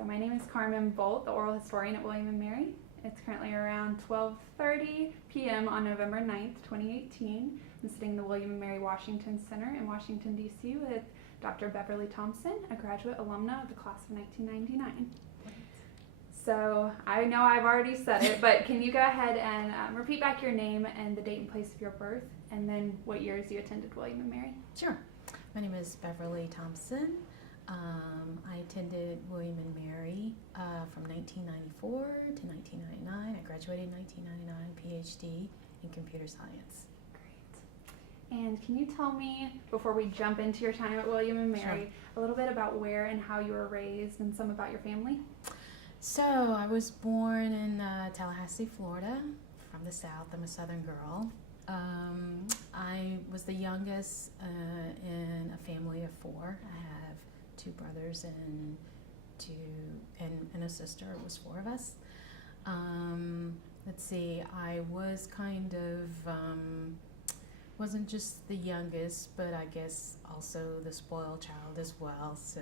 So my name is Carmen Bolt, the oral historian at William & Mary. It's currently around 12:30 p.m. on November 9th, 2018. I'm sitting in the William & Mary Washington Center in Washington, D.C. with Dr. Beverly Thompson, a graduate alumna of the class of 1999. So I know I've already said it, but can you go ahead and repeat back your name and the date and place of your birth, and then what years you attended William & Mary? Sure. My name is Beverly Thompson. I attended William & Mary from 1994 to 1999. I graduated in 1999, PhD in computer science. Great. And can you tell me, before we jump into your time at William & Mary, a little bit about where and how you were raised and some about your family? So I was born in Tallahassee, Florida, from the South. I'm a Southern girl. I was the youngest in a family of four. I have two brothers and a sister. It was four of us. Let's see, I was kind of, wasn't just the youngest, but I guess also the spoiled child as well. So,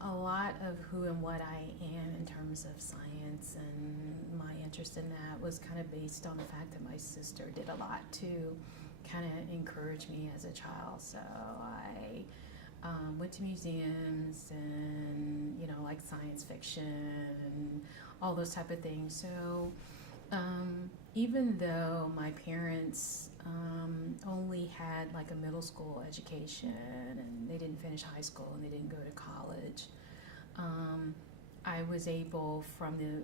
a lot of who and what I am in terms of science and my interest in that was kind of based on the fact that my sister did a lot to kind of encourage me as a child. So I went to museums and, like science fiction and all those type of things. So even though my parents only had like a middle school education and they didn't finish high school and they didn't go to college, I was able, from the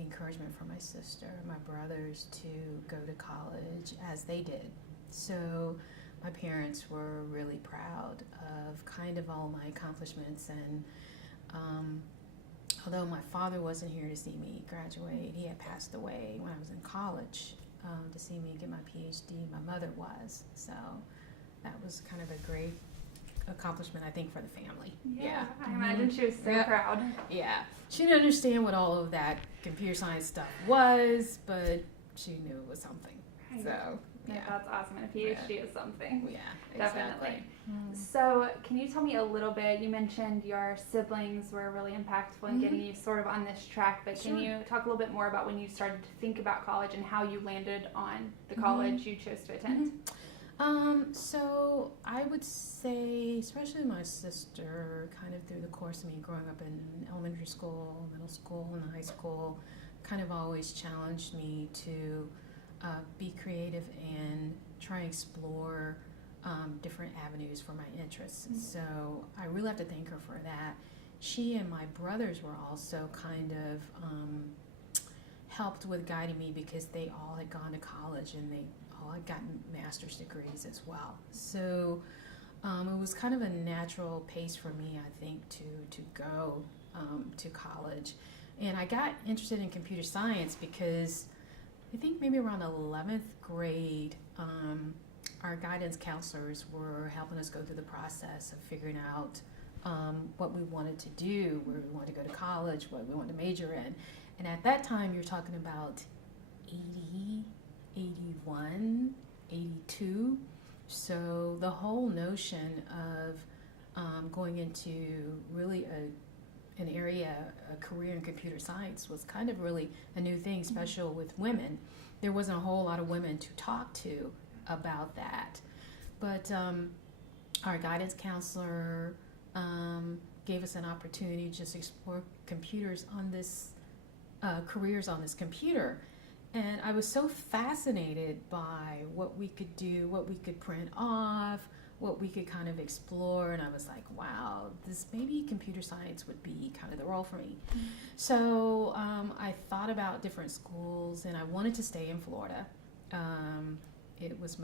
encouragement from my sister and my brothers, to go to college as they did. So my parents were really proud of kind of all my accomplishments, and although my father wasn't here to see me graduate, he had passed away when I was in college to see me get my PhD. My mother was. So that was kind of a great accomplishment, I think, for the family. Yeah. I imagine she was so proud. Yeah. She didn't understand what all of that computer science stuff was, but she knew it was something. Right. So, yeah. That's awesome. And a PhD is something. Yeah, Definitely. exactly. So can you tell me a little bit, you mentioned your siblings were really impactful in getting you sort of on this track, but can you talk a little bit more about when you started to think about college and how you landed on the college you chose to attend? So I would say, especially my sister, kind of through the course of me growing up in elementary school, middle school, and high school, kind of always challenged me to be creative and try and explore different avenues for my interests. So I really have to thank her for that. She and my brothers were also kind of helped with guiding me, because they all had gone to college and they all had gotten master's degrees as well. So it was kind of a natural pace for me, I think, to go to college. And I got interested in computer science because I think maybe around 11th grade, our guidance counselors were helping us go through the process of figuring out what we wanted to do, where we wanted to go to college, what we wanted to major in. And at that time, you're talking about 80, 81, 82. So the whole notion of going into really an area, a career in computer science, was kind of really a new thing, especially with women. There wasn't a whole lot of women to talk to about that. But our guidance counselor gave us an opportunity to just explore computers on this, careers on this computer. And I was so fascinated by what we could do, what we could print off, what we could kind of explore, and I was like, wow, this maybe computer science would be kind of the role for me. So I thought about different schools, and I wanted to stay in Florida. It was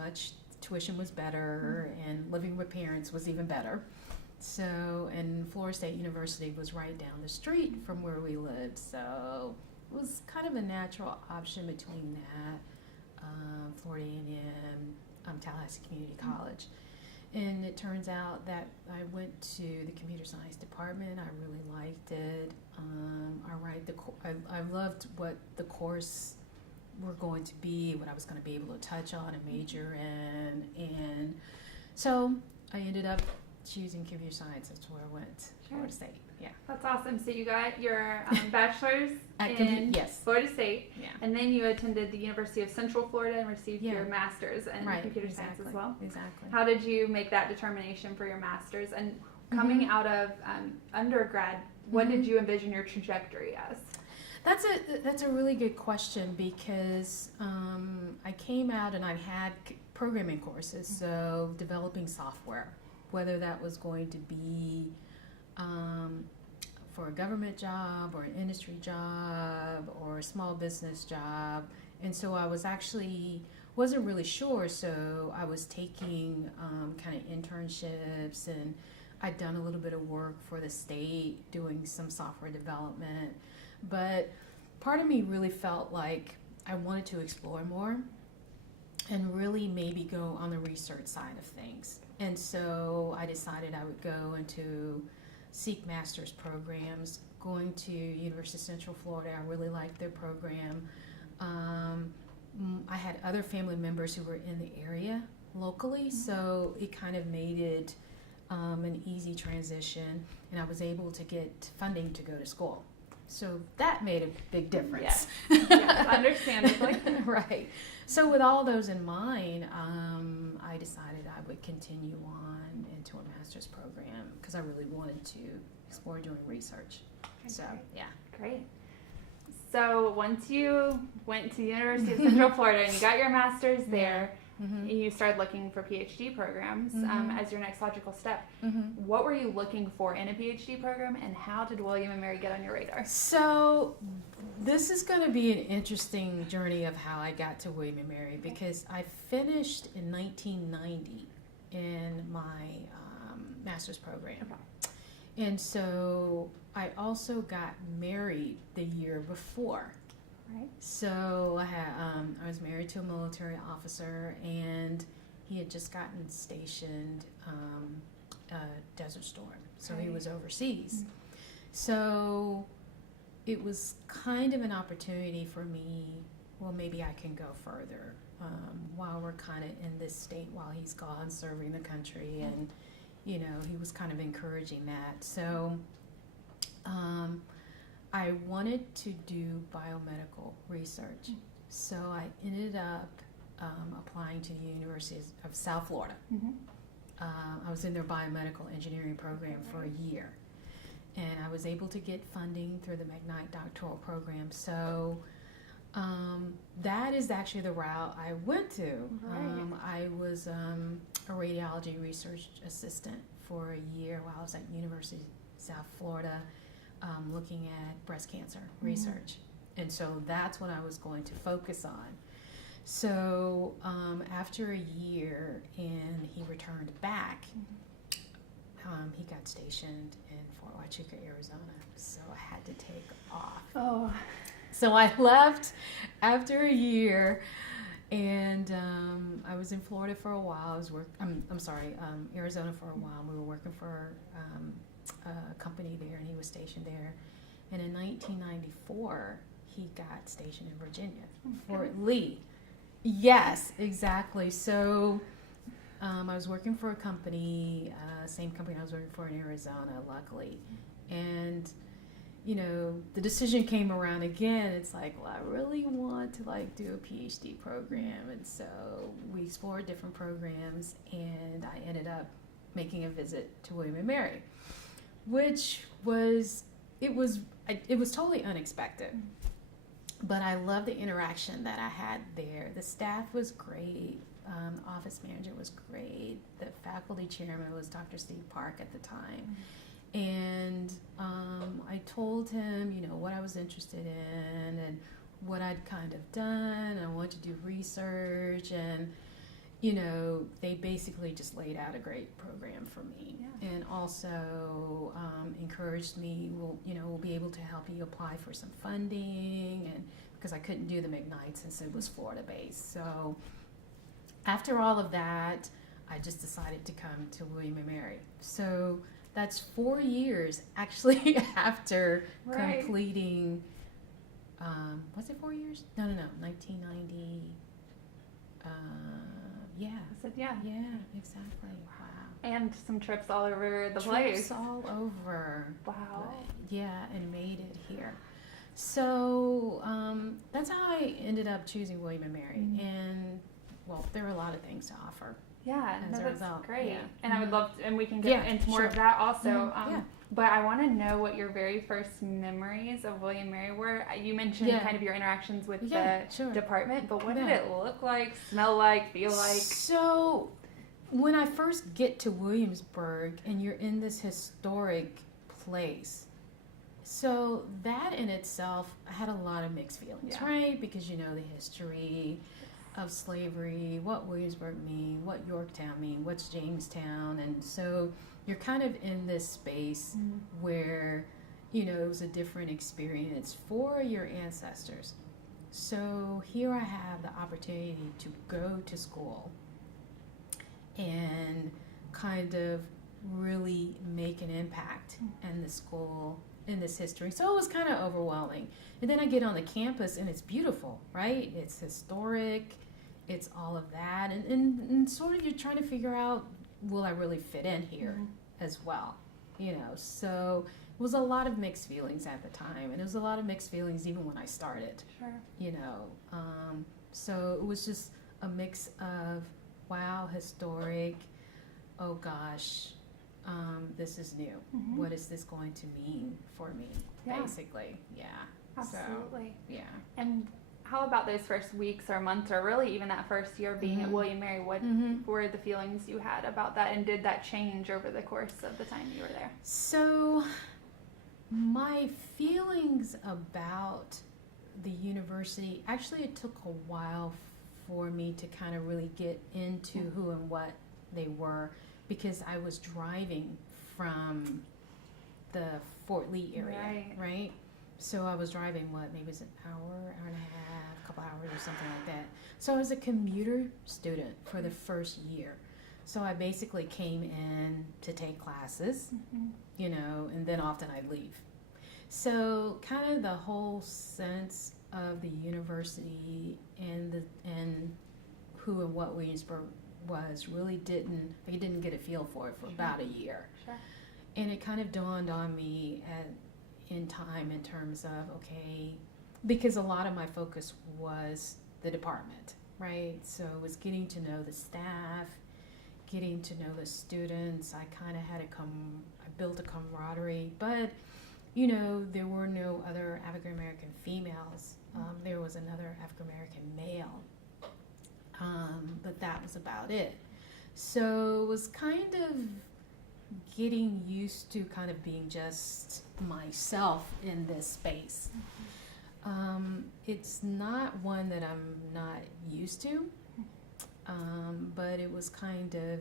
tuition was better, and living with parents was even better. So, and Florida State University was right down the street from where we lived, so it was kind of a natural option between that, Florida A&M, Tallahassee Community College. And it turns out that I went to the computer science department. I really liked it. I loved what the course were going to be, what I was going to be able to touch on and major in. And so I ended up choosing computer science, that's where I went. Florida State. Yeah. That's awesome. So you got your bachelor's in Yes. Florida State, Yeah. and then you attended the University of Central Florida and received Yeah. your master's in Right, computer science as well. Exactly. How did you make that determination for your master's? And coming out of undergrad, what did you envision your trajectory as? That's a really good question, because I came out and I had programming courses, so developing software, whether that was going to be for a government job or an industry job or a small business job. And so I wasn't really sure, so I was taking kind of internships, and I'd done a little bit of work for the state doing some software development. But part of me really felt like I wanted to explore more and really maybe go on the research side of things. And so I decided I would go into SAIC master's programs, going to University of Central Florida. I really liked their program. I had other family members who were in the area locally, so it kind of made it an easy transition, and I was able to get funding to go to school. So that made a big difference. Yes, understandably. Right. So with all those in mind, I decided I would continue on into a master's program because I really wanted to explore doing research. Okay, So, great. yeah. Great. So once you went to the University of Central Florida and you got your master's there, you started looking for PhD programs as your next logical step. What were you looking for in a PhD program, and how did William & Mary get on your radar? So this is going to be an interesting journey of how I got to William & Mary, because I finished in 1990 in my master's program. Okay. And so I also got married the year before. Right. So I was married to a military officer, and he had just gotten stationed Desert Storm, so he was overseas. So it was kind of an opportunity for me. Well, maybe I can go further while we're kind of in this state while he's gone serving the country, and he was kind of encouraging that. So. I wanted to do biomedical research, so I ended up applying to the University of South Florida. I was in their biomedical engineering program for a year, and I was able to get funding through the McKnight doctoral program. So that is actually the route I went to. Right. I was a radiology research assistant for a year while I was at University of South Florida. Looking at breast cancer research. And so that's what I was going to focus on. So after a year, and he returned back, he got stationed in Fort Huachuca, Arizona. So I had to take off. Oh. So I left after a year, and I was in Florida for a while. I was Arizona for a while. We were working for a company there, and he was stationed there. And in 1994, he got stationed in Virginia, Fort Lee. Yes, exactly. So I was working for a company, same company I was working for in Arizona, luckily. And the decision came around again. It's like, well, I really want to do a PhD program. And so we explored different programs, and I ended up making a visit to William & Mary, which was totally unexpected. But I loved the interaction that I had there. The staff was great. The office manager was great. The faculty chairman was Dr. Steve Park at the time. And I told him, what I was interested in and what I'd kind of done. I wanted to do research, and they basically just laid out a great program for me. Yeah. And also encouraged me, we'll be able to help you apply for some funding, and because I couldn't do the McKnight since it was Florida based. So after all of that, I just decided to come to William & Mary. So that's 4 years actually after completing, was it 4 years? No, 1990. Yeah. Yeah. Yeah, exactly. Wow. And some trips all over the Trips place. all over. Wow. Yeah, and made it here. So that's how I ended up choosing William and Mary. And well, there are a lot of things to offer. Yeah, as no, a that's result. great. Yeah. And I would love to, and we can get Yeah, into more sure. of that also. Yeah. But I want to know what your very first memories of William and Mary were. You mentioned Yeah. kind of your interactions with Yeah, the sure. department, but what did Yeah. it look like, smell like, feel like? So when I first get to Williamsburg and you're in this historic place, so that in itself, I had a lot of mixed feelings, Yeah. right? Because you know the history of slavery, what Williamsburg mean, what Yorktown mean, what's Jamestown, and so you're kind of in this space where, you know, it was a different experience for your ancestors. So here I have the opportunity to go to school and kind of really make an impact in the school, in this history. So it was kind of overwhelming. And then I get on the campus and it's beautiful, right? It's historic, it's all of that. And sort of you're trying to figure out, will I really fit in here as well? You know, so it was a lot of mixed feelings at the time. And it was a lot of mixed feelings even when I started, Sure. you know. So it was just a mix of, wow, historic, oh gosh, this is new. What is this going to mean for me, Yeah. basically? Yeah. Absolutely. So, yeah. And how about those first weeks or months, or really even that first year being at William and Mary? What were the feelings you had about that, and did that change over the course of the time you were there? So my feelings about the university, actually it took a while for me to kind of really get into who and what they were, because I was driving from the Fort Lee area, right? So I was driving, maybe it was an hour and a half, a couple hours or something like that. So I was a commuter student for the first year. So I basically came in to take classes, you know, and then often I'd leave. So kind of the whole sense of the university and who and what Williamsburg was really didn't get a feel for it for about a year. Sure. And it kind of dawned on me in time in terms of, okay, because a lot of my focus was the department, right? So it was getting to know the staff, getting to know the students. I kind of had I built a camaraderie, but you know, there were no other African American females. There was another African American male, but that was about it. So it was kind of getting used to kind of being just myself in this space. It's not one that I'm not used to, but it was kind of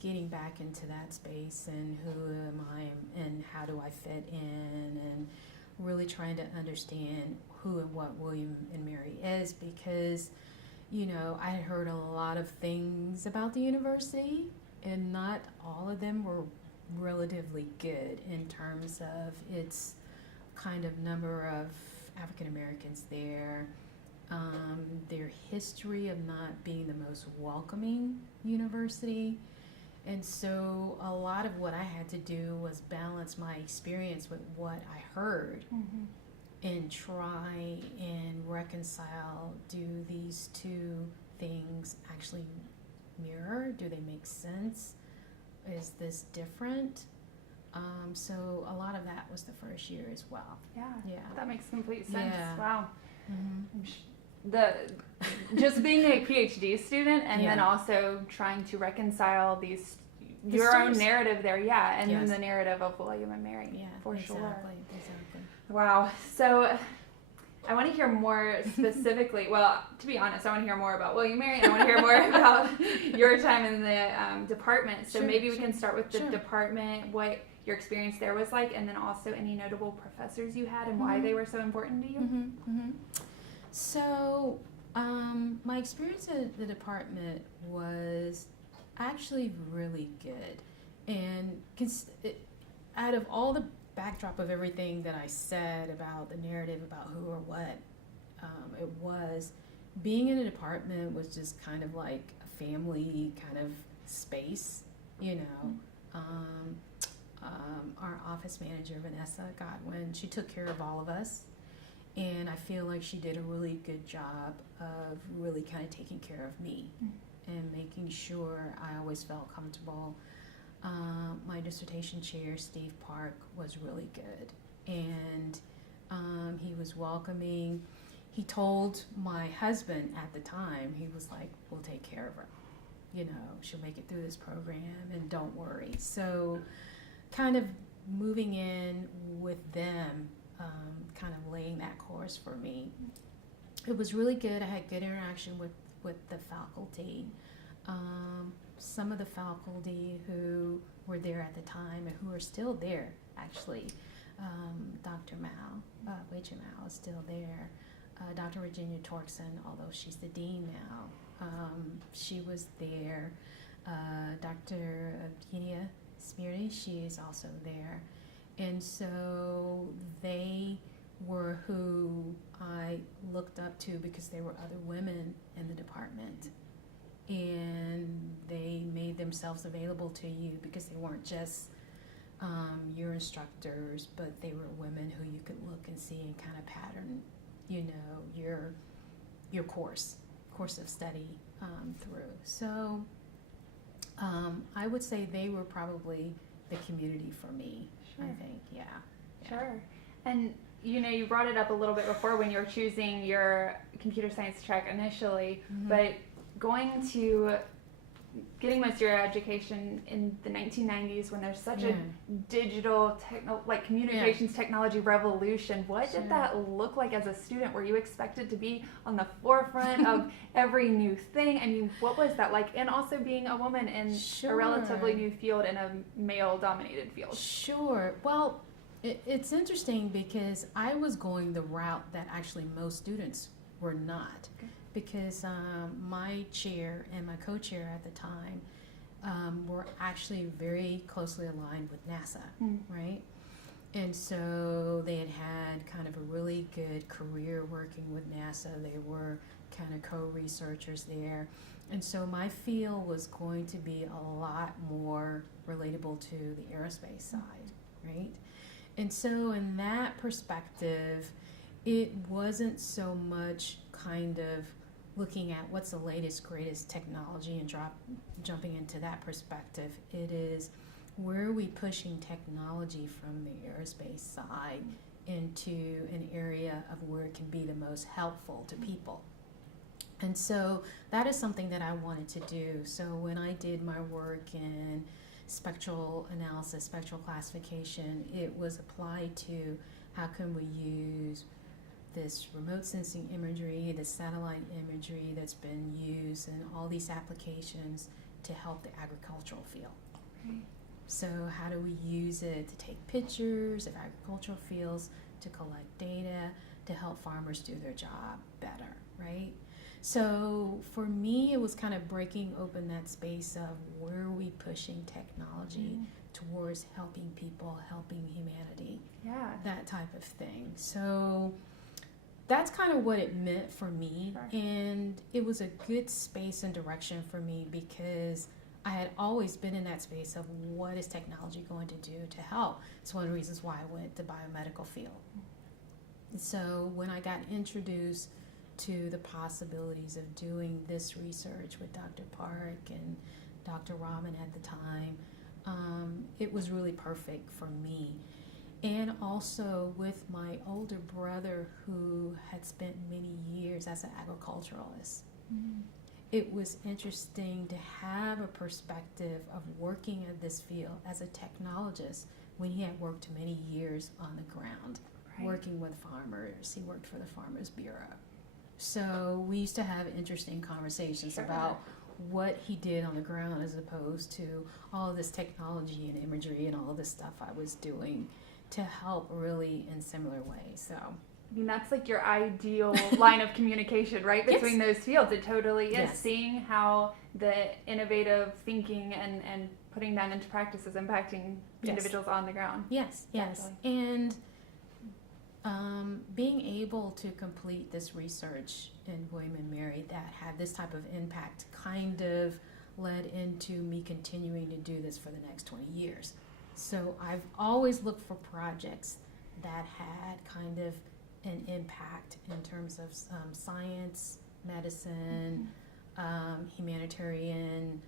getting back into that space and who am I and how do I fit in, and really trying to understand who and what William and Mary is, because you know, I had heard a lot of things about the university and not all of them were relatively good in terms of its kind of number of African Americans there, their history of not being the most welcoming university. And so a lot of what I had to do was balance my experience with what I heard and try and reconcile, do these two things actually mirror? Do they make sense? Is this different? So a lot of that was the first year as well. Yeah. Yeah. That makes complete sense. Yeah. Wow. Just being a PhD student and then also trying to reconcile your own narrative there, and then the narrative of William and Mary, for sure. Exactly. Wow. So I want to hear more specifically. Well, to be honest, I want to hear more about William and Mary, and I want to hear more about your time in the department. So maybe we can start with the department, what your experience there was like, and then also any notable professors you had and why they were so important to you. So my experience at the department was actually really good, and out of all the backdrop of everything that I said about the narrative about who or what it was, being in a department was just kind of like a family kind of space, you know. Our office manager, Vanessa Godwin, she took care of all of us. And I feel like she did a really good job of really kind of taking care of me and making sure I always felt comfortable. My dissertation chair, Steve Park, was really good. And he was welcoming. He told my husband at the time, he was like, we'll take care of her. You know, she'll make it through this program and don't worry. So kind of moving in with them, kind of laying that course for me. It was really good. I had good interaction with the faculty. Some of the faculty who were there at the time and who are still there, actually. Dr. Mao, Rachel Mao is still there. Dr. Virginia Torkson, although she's the dean now, she was there. Dr. Evgenia Smirny, she is also there. And so they were who I looked up to because there were other women in the department. And they made themselves available to you because they weren't just your instructors, but they were women who you could look and see and kind of pattern, you know, your course of study through. So I would say they were probably the community for me. Sure. I think, yeah. Sure. And you know, you brought it up a little bit before when you were choosing your computer science track initially, but getting most of your education in the 1990s when there's such a digital communications technology revolution, what did that look like as a student? Were you expected to be on the forefront of every new thing? I mean, what was that like? And also being a woman in a relatively new field, in a male-dominated field. Sure. Well, it's interesting because I was going the route that actually most students were not. Okay. Because my chair and my co-chair at the time were actually very closely aligned with NASA, right? And so they had kind of a really good career working with NASA. They were kind of co-researchers there. And so my field was going to be a lot more relatable to the aerospace side, right? And so in that perspective, it wasn't so much kind of looking at what's the latest, greatest technology and jumping into that perspective. It is, where are we pushing technology from the aerospace side into an area of where it can be the most helpful to people. And so that is something that I wanted to do. So when I did my work in spectral analysis, spectral classification, it was applied to how can we use this remote sensing imagery, the satellite imagery that's been used in all these applications to help the agricultural field. Right. So how do we use it to take pictures of agricultural fields, to collect data, to help farmers do their job better, right? So for me, it was kind of breaking open that space of where are we pushing technology towards helping people, helping humanity, that type of thing. So that's kind of what it meant for me, and it was a good space and direction for me because I had always been in that space of what is technology going to do to help. It's one of the reasons why I went to biomedical field. So when I got introduced to the possibilities of doing this research with Dr. Park and Dr. Rahman at the time, it was really perfect for me. And also with my older brother who had spent many years as an agriculturalist. It was interesting to have a perspective of working in this field as a technologist when he had worked many years on the ground, working with farmers. He worked for the Farmers Bureau. So we used to have interesting conversations about what he did on the ground as opposed to all of this technology and imagery and all of this stuff I was doing to help really in similar ways. So I mean, that's like your ideal line of communication, right? Between those fields. It totally is. Seeing how the innovative thinking and putting that into practice is impacting individuals on the ground. Yes. And being able to complete this research in William and Mary that had this type of impact kind of led into me continuing to do this for the next 20 years. So I've always looked for projects that had kind of an impact in terms of science, medicine, humanitarian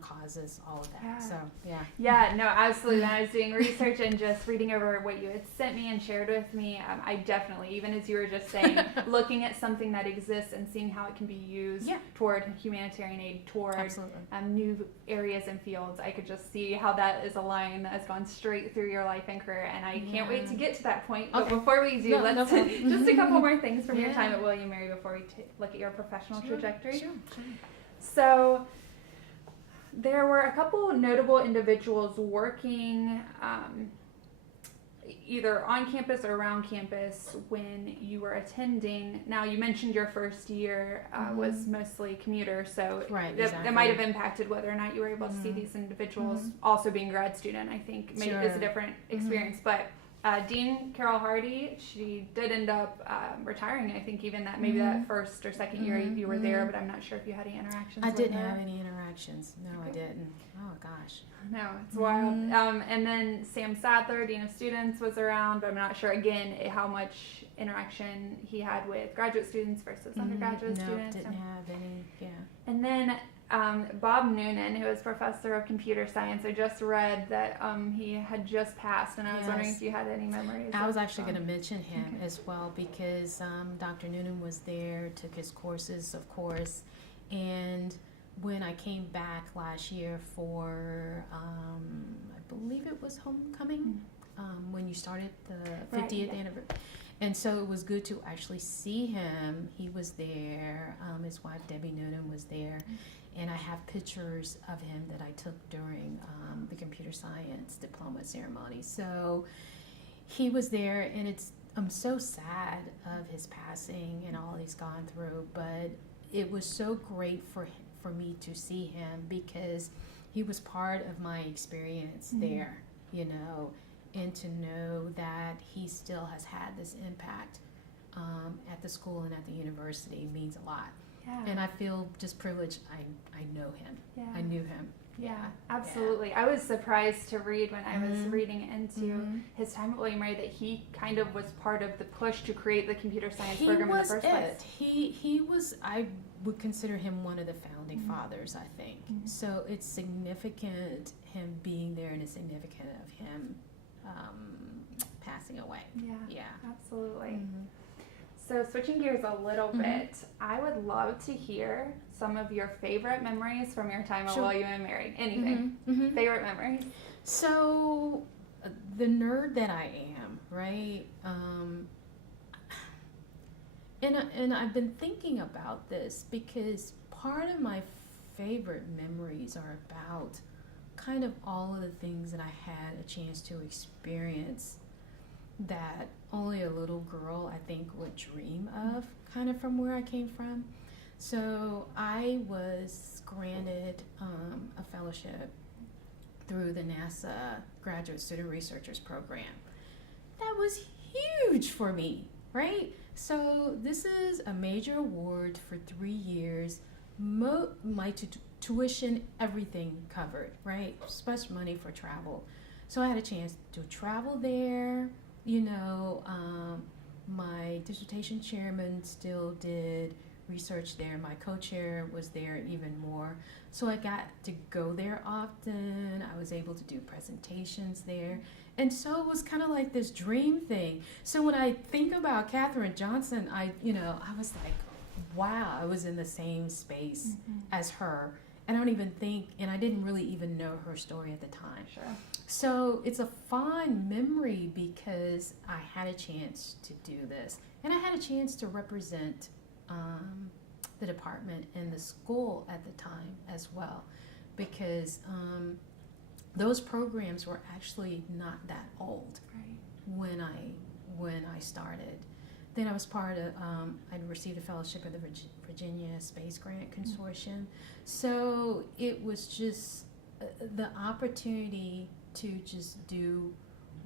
causes, all of that. Yeah. So, yeah. Yeah, no, absolutely. When I was doing research and just reading over what you had sent me and shared with me, I definitely, even as you were just saying, looking at something that exists and seeing how it can be used toward humanitarian aid, toward new areas and fields, I could just see how that is a line that has gone straight through your life and career, and I can't wait to get to that point. But before we do, let's just a couple more things from your time at William & Mary before we look at your professional trajectory. Sure. So, there were a couple notable individuals working either on campus or around campus when you were attending. Now, you mentioned your first year was mostly commuter, so that might have impacted whether or not you were able to see these individuals. Also being grad student, I think, maybe is a different experience. But Dean Carol Hardy, she did end up retiring. I think even that maybe that first or second year you were there, but I'm not sure if you had any interactions with her. I didn't have any interactions. No, I didn't. Oh, gosh. No, it's wild. And then Sam Sadler, Dean of Students, was around, but I'm not sure, again, how much interaction he had with graduate students versus undergraduate students. No, didn't have any, And then Bob Noonan, who is professor of computer science, I just read that he had just passed, and I was wondering if you had any memories. I was actually going to mention him as well, because Dr. Noonan was there, took his courses, of course, and when I came back last year for, I believe it was homecoming, when you started the 50th anniversary. And so it was good to actually see him. He was there. His wife, Debbie Noonan, was there. And I have pictures of him that I took during the computer science diploma ceremony. So he was there, and I'm so sad of his passing and all he's gone through, but it was so great for me to see him because he was part of my experience there, and to know that he still has had this impact at the school and at the university means a lot. Yeah. And I feel just privileged I know him. Yeah. I knew him. Yeah, absolutely. Yeah. I was surprised to read when I was reading into his time at William & Mary that he kind of was part of the push to create the computer science program in the first place. He was, I would consider him one of the founding fathers, I think. So it's significant him being there, and it's significant of him passing away. Yeah, absolutely. So switching gears a little bit, I would love to hear some of your favorite memories from your time at William & Mary. Anything. Favorite memories? So the nerd that I am, right? And I've been thinking about this because part of my favorite memories are about kind of all of the things that I had a chance to experience that only a little girl, I think, would dream of, kind of from where I came from. So I was granted a fellowship through the NASA Graduate Student Researchers Program. That was huge for me, right? So this is a major award for 3 years, my tuition, everything covered, right? Plus money for travel. So I had a chance to travel there. My dissertation chairman still did research there. My co-chair was there even more. So I got to go there often. I was able to do presentations there. And so it was kind of like this dream thing. So when I think about Katherine Johnson, I was like, wow, I was in the same space as her. And I don't even think, and I didn't really even know her story at the time. Sure. So it's a fond memory because I had a chance to do this. And I had a chance to represent the department and the school at the time as well. Because those programs were actually not that old when I started. Then I was part of, I'd received a fellowship of the Virginia Space Grant Consortium. So it was just the opportunity to just do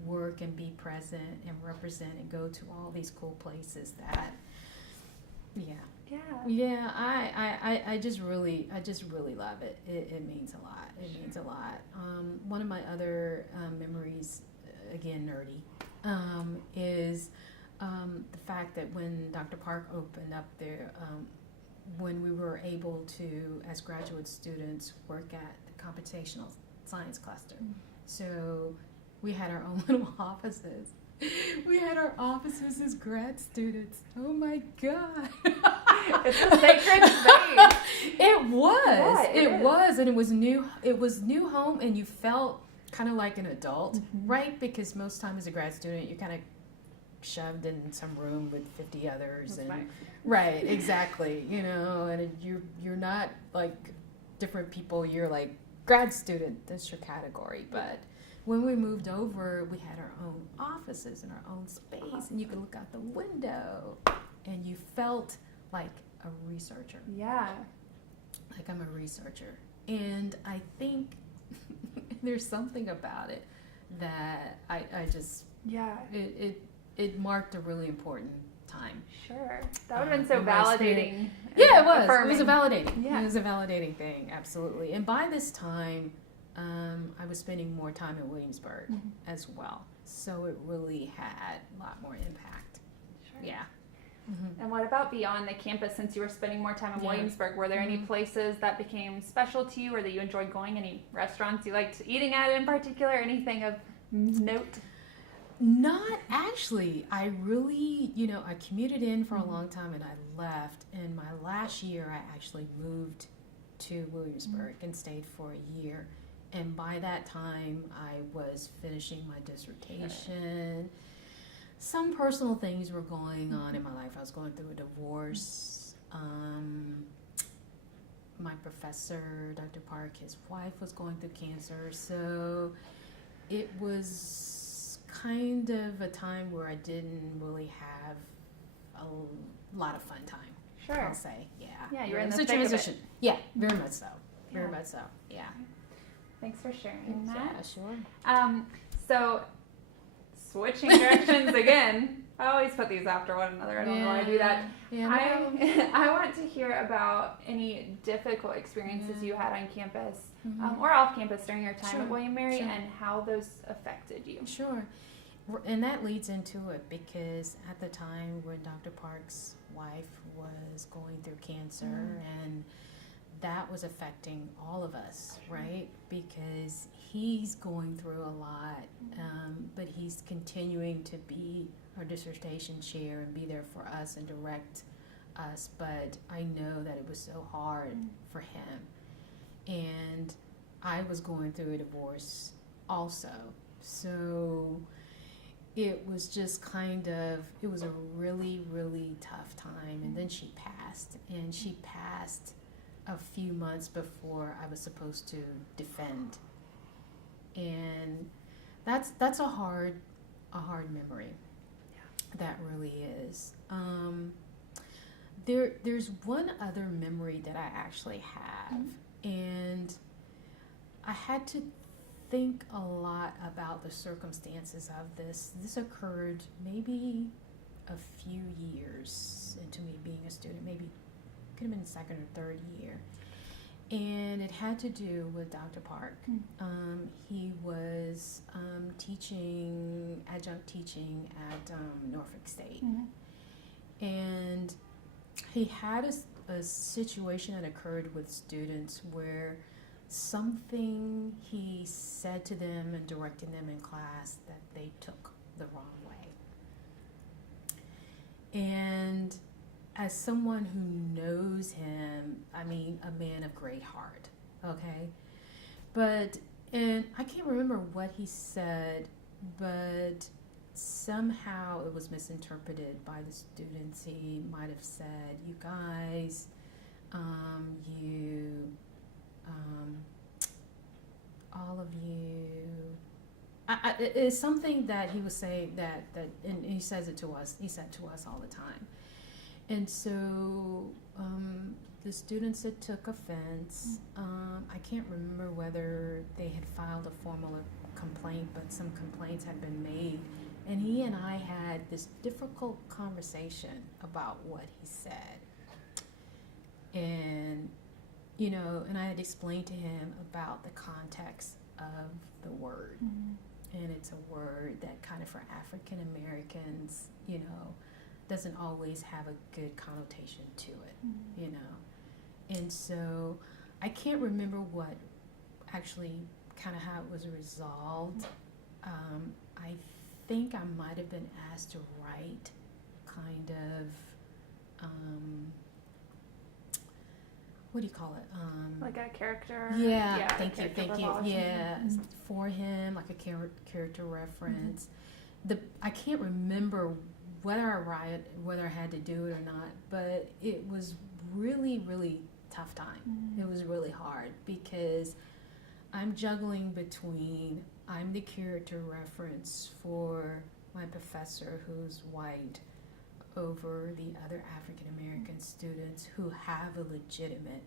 work and be present and represent and go to all these cool places that, Yeah, I just really love it. It means a lot. It means a lot. One of my other memories, again nerdy, is the fact that when Dr. Park opened up there, when we were able to, as graduate students, work at the computational science cluster. So we had our own little offices. We had our offices as grad students. Oh my God. It's a sacred space. It was. Yeah, it was. And it was new. It was new home, and you felt kind of like an adult, right? Because most time as a grad student, you're kind of shoved in some room with 50 others. That's nice. Right, exactly. You know, and you're not like different people. You're like grad student. That's your category. But when we moved over, we had our own offices and our own space, and you could look out the window, and you felt like a researcher. Yeah. Like I'm a researcher. And I think there's something about it that I just, it marked a really important time. Sure. That would have been so validating. Yeah, it was. Affirming. It was a validating. Yeah. It was a validating thing, absolutely. And by this time, I was spending more time in Williamsburg as well. So it really had a lot more impact. Sure. Yeah. And what about beyond the campus, since you were spending more time in Yeah. Williamsburg? Were there any places that became special to you or that you enjoyed going? Any restaurants you liked eating at in particular? Anything of note? Not actually. I really, I commuted in for a long time and I left. And my last year, I actually moved to Williamsburg and stayed for a year. And by that time, I was finishing my dissertation. Some personal things were going on in my life. I was going through a divorce. My professor, Dr. Park, his wife was going through cancer. So it was kind of a time where I didn't really have a lot of fun time. Sure. I'll say, yeah. Yeah, you were in It the was a thick of it. transition. Yeah, very much so. Very much so. Yeah. Thanks for sharing that. Yeah, sure. So switching directions again. I always put these after one another. I don't know why I do that. Yeah, I want to hear about any difficult experiences you had on campus or off campus during your time at William & Mary and how those affected you. Sure. And that leads into it because at the time when Dr. Park's wife was going through cancer and that was affecting all of us, right? Because he's going through a lot, but he's continuing to be our dissertation chair and be there for us and direct us. But I know that it was so hard for him. And I was going through a divorce also. So it was just it was a really, really tough time. And then she passed. And she passed a few months before I was supposed to defend. And that's a hard memory. Yeah. That really is. There's one other memory that I actually have, and I had to think a lot about the circumstances of this. This occurred maybe a few years into me being a student, maybe could have been second or third year. And it had to do with Dr. Park. He was adjunct teaching at Norfolk State. And he had a situation that occurred with students where something he said to them and directing them in class that they took the wrong way. And as someone who knows him, I mean, a man of great heart, okay? And I can't remember what he said, but somehow it was misinterpreted by the students. He might have said, you guys, all of you, it's something that he was saying that, and he says it to us, he said to us all the time. And so the students that took offense, I can't remember whether they had filed a formal complaint, but some complaints had been made. And he and I had this difficult conversation about what he said. And, you know, and I had explained to him about the context of the word. And it's a word that kind of for African Americans, you know, doesn't always have a good connotation to it, you know. And so I can't remember what actually kind of how it was resolved. I think I might have been asked to write kind of, what do you call it? Like a character? Yeah, thank you. Pathology. Yeah, for him, like a character reference. I can't remember whether I had to do it or not, but it was really, really tough time. It was really hard because I'm juggling between I'm the character reference for my professor who's white over the other African American students who have a legitimate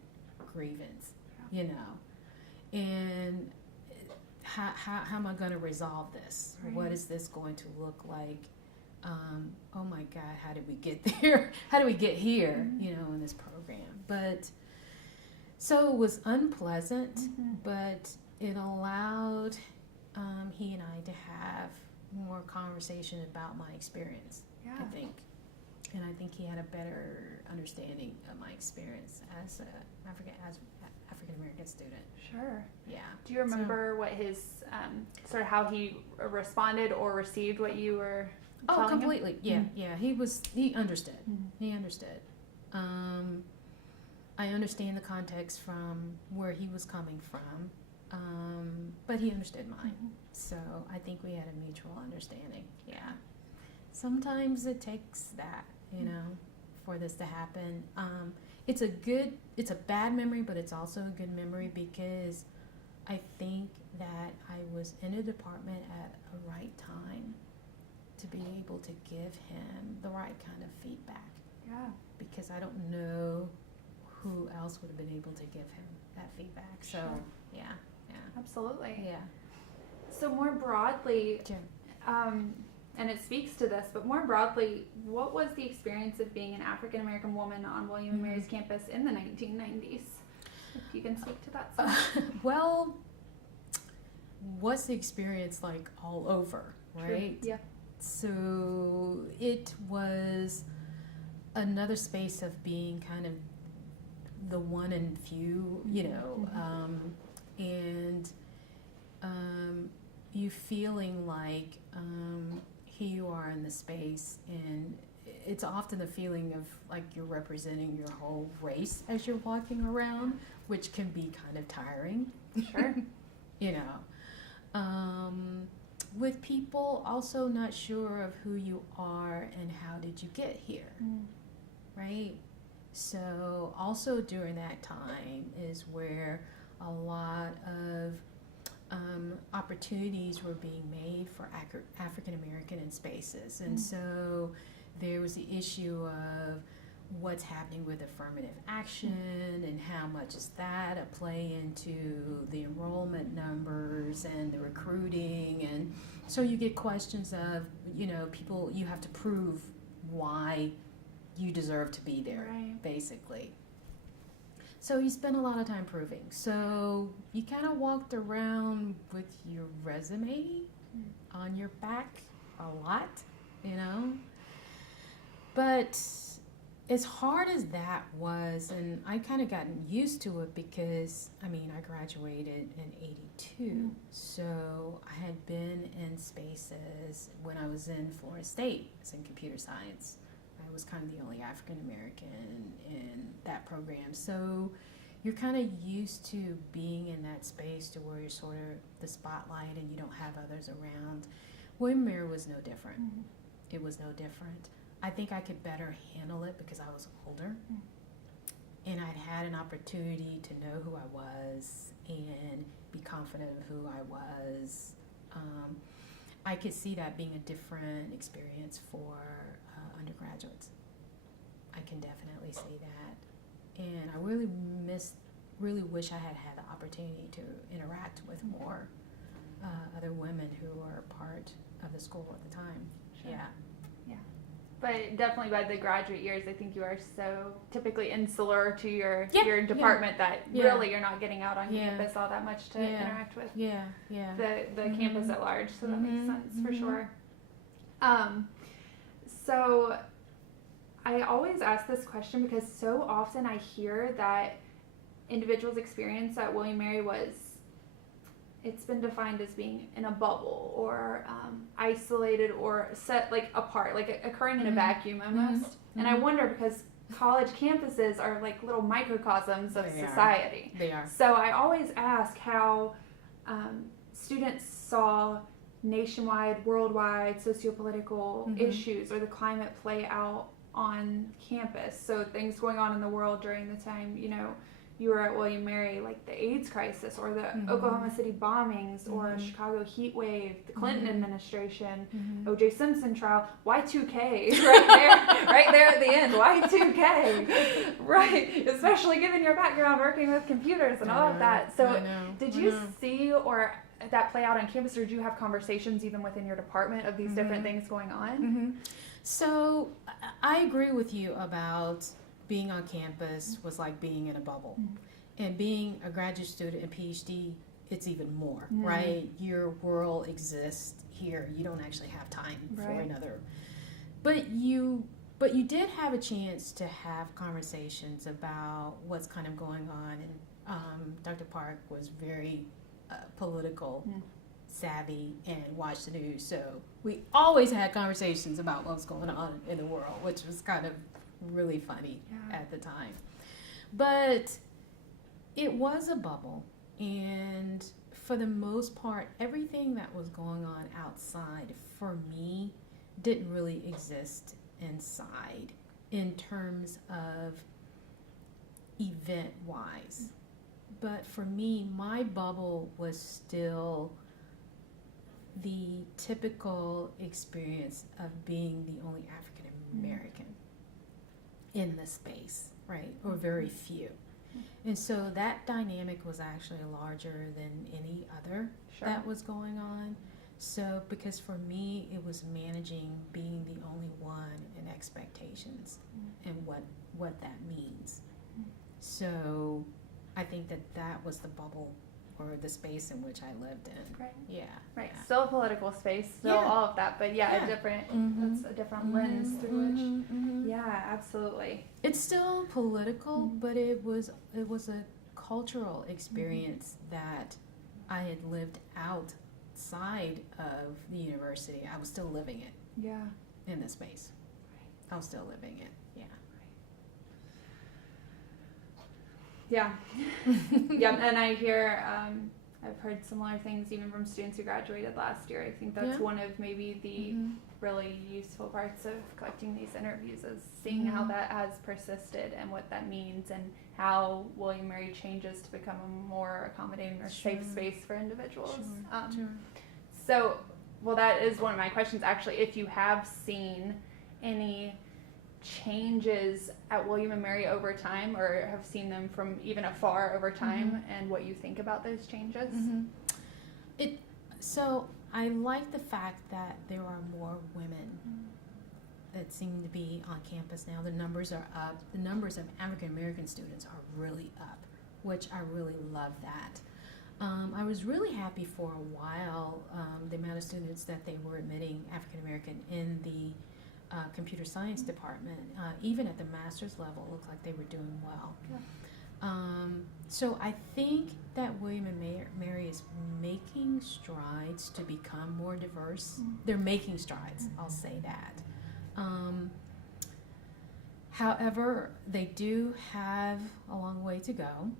grievance, you know, and how am I going to resolve this? Right. What is this going to look like? Oh my God, how did we get there? How do we get here, you know, in this program? But so it was unpleasant, but it allowed he and I to have more conversation about my experience, I think. And I think he had a better understanding of my experience as a African American student. Sure. Yeah. Do you remember what his sort of how he responded or received what you were telling him? Completely. Yeah, yeah. He understood. He understood. I understand the context from where he was coming from, but he understood mine. So I think we had a mutual understanding. Yeah. Sometimes it takes that, you know, for this to happen. It's a bad memory, but it's also a good memory because I think that I was in a department at a right time to be able to give him the right kind of feedback. Yeah. Because I don't know who else would have been able to give him that feedback. So, Sure. yeah. Absolutely. Yeah. So more broadly, Sure. and it speaks to this, but more broadly, what was the experience of being an African American woman on William and Mary's campus in the 1990s? If you can speak to that some. Well, what's the experience like all over, right? True. Yeah. So it was another space of being kind of the one and few, you know, and you feeling like here you are in the space, and it's often the feeling of like you're representing your whole race as you're walking around, which can be kind of tiring. Sure. You know, with people also not sure of who you are and how did you get here, right? So also during that time is where a lot of opportunities were being made for African American in spaces, and so there was the issue of what's happening with affirmative action and how much is that a play into the enrollment numbers and the recruiting, and so you get questions of, you know, people, you have to prove why you deserve to be there, basically. So you spend a lot of time proving. So you kind of walked around with your resume on your back a lot, you know. But as hard as that was, and I kind of gotten used to it because, I mean, I graduated in 82. So I had been in spaces when I was in Florida State, as in computer science. I was kind of the only African American in that program. So you're kind of used to being in that space to where you're sort of the spotlight and you don't have others around. William & Mary was no different. It was no different. I think I could better handle it because I was older and I'd had an opportunity to know who I was and be confident of who I was. I could see that being a different experience for undergraduates. I can definitely see that, and I really wish I had had the opportunity to interact with more other women who are part of the school at the time. Sure. Yeah. But definitely by the graduate years, I think you are so typically insular to your department that really you're not getting out on campus all that much to interact with the campus at large. So that makes sense for sure. So I always ask this question because so often I hear that individuals' experience at William & Mary it's been defined as being in a bubble or isolated or set like apart, like occurring in a vacuum almost. And I wonder because college campuses are like little microcosms of society. They are. So I always ask how students saw nationwide, worldwide, sociopolitical issues or the climate play out on campus. So things going on in the world during the time, you were at William & Mary, like the AIDS crisis or the Oklahoma City bombings or Chicago heat wave, the Clinton administration, O.J. Simpson trial, Y2K, right there at the end, Y2K, right, especially given your background working with computers and all of that. So did you see or that play out on campus, or did you have conversations even within your department of these different things going on? So I agree with you about being on campus was like being in a bubble. And being a graduate student and PhD, it's even more, right? Your world exists here. You don't actually have time for another. But you did have a chance to have conversations about what's kind of going on. And Dr. Park was very political savvy and watched the news. So we always had conversations about what was going on in the world, which was kind of really funny at the time. But it was a bubble, and for the most part, everything that was going on outside for me didn't really exist inside in terms of event-wise. But for me, my bubble was still the typical experience of being the only African American in the space, right? Or very few. And so that dynamic was actually larger than any other that was going on. So because for me, it was managing being the only one and expectations and what that means. So I think that was the bubble or the space in which I lived in. Right. Yeah. Right. Yeah. Still a political space, still all of that, but a different, that's a different lens through which, absolutely. It's still political, but it was a cultural experience that I had lived outside of the university. I was still living it. Yeah. In the space. I was still living it. Yeah. And I hear, I've heard similar things even from students who graduated last year. I think that's one of maybe the really useful parts of collecting these interviews is seeing how that has persisted and what that means and how William & Mary changes to become a more accommodating or safe space for individuals. So, that is one of my questions actually, if you have seen any changes at William & Mary over time or have seen them from even afar over time and what you think about those changes? So I like the fact that there are more women that seem to be on campus now. The numbers are up. The numbers of African American students are really up, which I really love that. I was really happy for a while the amount of students that they were admitting African American in the computer science department, even at the master's level, looked like they were doing well. So I think that William & Mary is making strides to become more diverse. They're making strides, I'll say that. However, they do have a long way to go.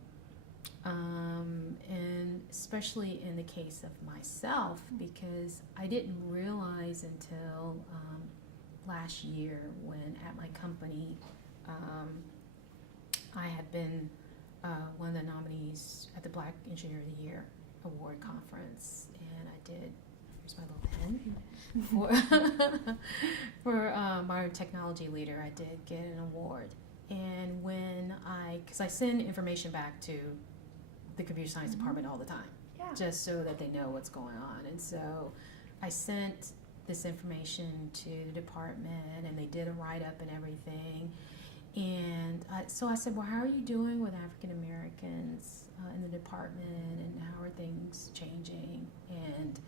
And especially in the case of myself, because I didn't realize until last year when at my company I had been one of the nominees at the Black Engineer of the Year Award Conference, and I did, here's my little pen, for my technology leader, I did get an award. And when because I send information back to the computer science department all the time, just so that they know what's going on. And so I sent this information to the department, and they did a write-up and everything. And so I said, well, how are you doing with African Americans in the department, and how are things changing? And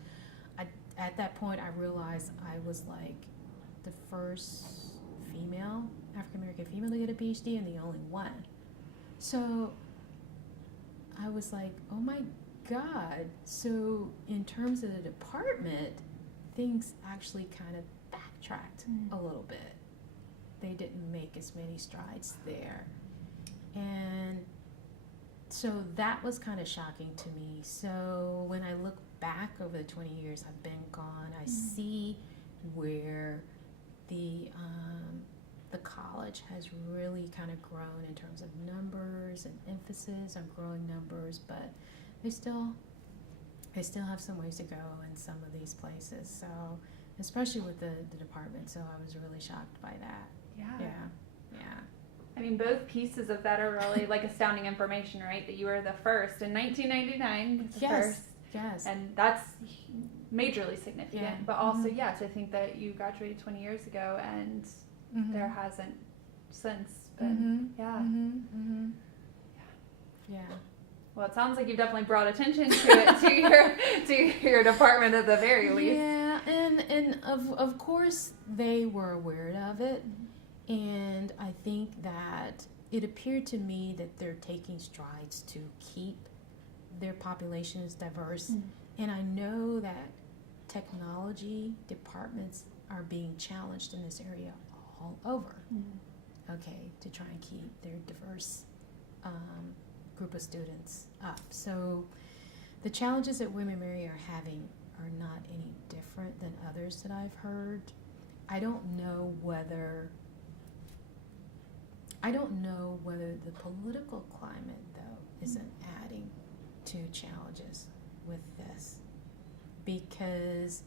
at that point, I realized I was like the first African American female to get a PhD, and the only one. So I was like, oh my God. So in terms of the department, things actually kind of backtracked a little bit. They didn't make as many strides there. And so that was kind of shocking to me. So when I look back over the 20 years I've been gone, I see where the college has really kind of grown in terms of numbers and emphasis on growing numbers, but they still have some ways to go in some of these places. So especially with the department. So I was really shocked by that. Yeah. I mean, both pieces of that are really like astounding information, right? That you were the first in 1999, the first. Yes. And that's majorly significant. Yeah. But also, to think that you graduated 20 years ago and there hasn't since been. Yeah. Well, it sounds like you've definitely brought attention to it to your department at the very least. Yeah, and of course they were aware of it, and I think that it appeared to me that they're taking strides to keep their populations diverse, and I know that technology departments are being challenged in this area all over. Okay, to try and keep their diverse group of students up. So the challenges that William & Mary are having are not any different than others that I've heard. I don't know whether the political climate, though, isn't adding to challenges with this, because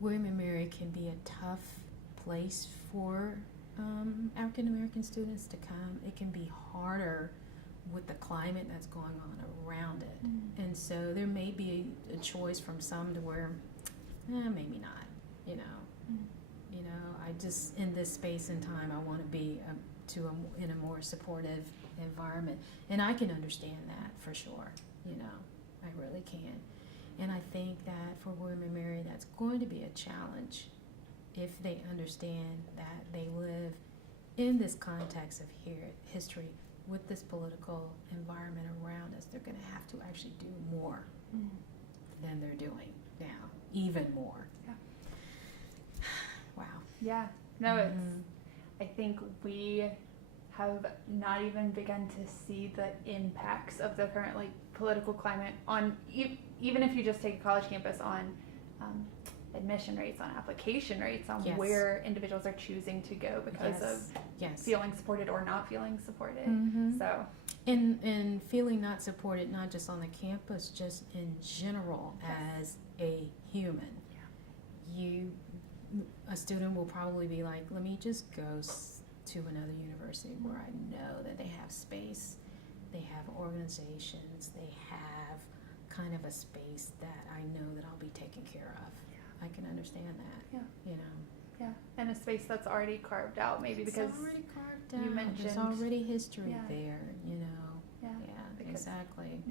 William & Mary can be a tough place for African American students to come. It can be harder with the climate that's going on around it, and so there may be a choice from some to where, maybe not. I just, in this space and time, I want to be in a more supportive environment, and I can understand that for sure. I really can, and I think that for William & Mary, that's going to be a challenge if they understand that they live in this context of history with this political environment around us. They're going to have to actually do more than they're doing now, even more. Wow. Yeah. No, it's, I think we have not even begun to see the impacts of the current political climate on, even if you just take a college campus, on admission rates, on application rates, on where individuals are choosing to go because of feeling supported or not feeling supported. So, and feeling not supported, not just on the campus, just in general as a human. A student will probably be like, let me just go to another university where I know that they have space, they have organizations, they have kind of a space that I know that I'll be taken care of. I can understand that. And a space that's already carved out, maybe because it's already carved out. You mentioned there's already history there. Exactly.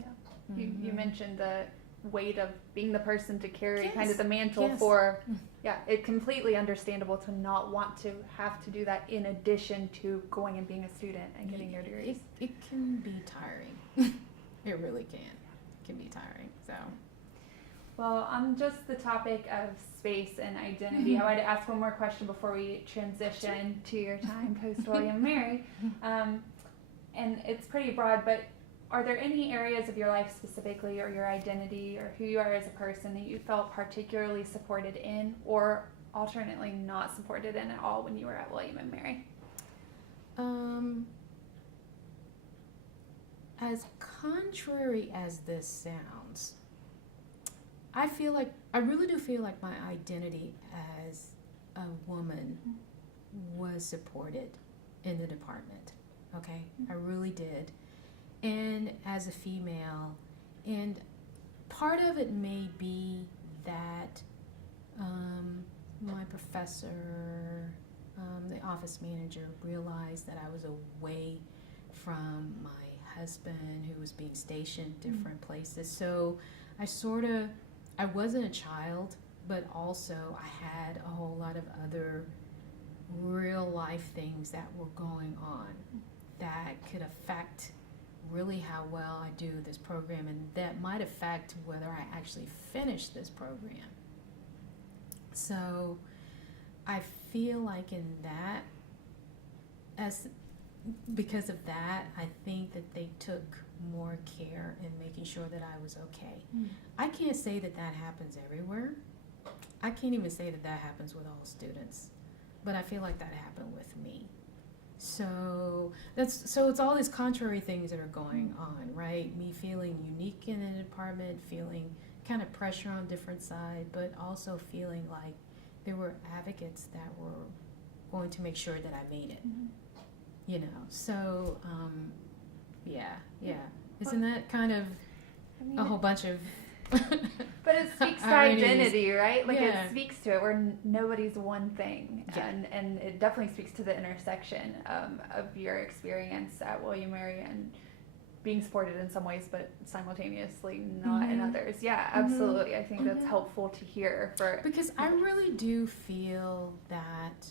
You mentioned the weight of being the person to carry kind of the mantle for. It's completely understandable to not want to have to do that in addition to going and being a student and getting your degrees. It can be tiring. It really can. It can be tiring. So. Well, on just the topic of space and identity, I wanted to ask one more question before we transition to your time post William & Mary. And it's pretty broad, but are there any areas of your life specifically, or your identity, or who you are as a person, that you felt particularly supported in, or alternately not supported in at all when you were at William & Mary? As contrary as this sounds, I really do feel like my identity as a woman was supported in the department. Okay, I really did. And as a female, and part of it may be that professor, the office manager realized that I was away from my husband who was being stationed different places. So I wasn't a child, but also I had a whole lot of other real life things that were going on that could affect really how well I do this program, and that might affect whether I actually finish this program. So I feel like in that, because of that, I think that they took more care in making sure that I was okay. I can't say that happens everywhere. I can't even say that happens with all students, but I feel like that happened with me. So it's all these contrary things that are going on, right? Me feeling unique in a department, feeling kind of pressure on different side, but also feeling like there were advocates that were going to make sure that I made it. You know, so yeah. Isn't that kind of a whole bunch of but it speaks to identity, right? Like it speaks to it where nobody's one thing, and it definitely speaks to the intersection of your experience at William & Mary and being supported in some ways, but simultaneously not in others. Yeah, absolutely. I think that's helpful to hear because I really do feel that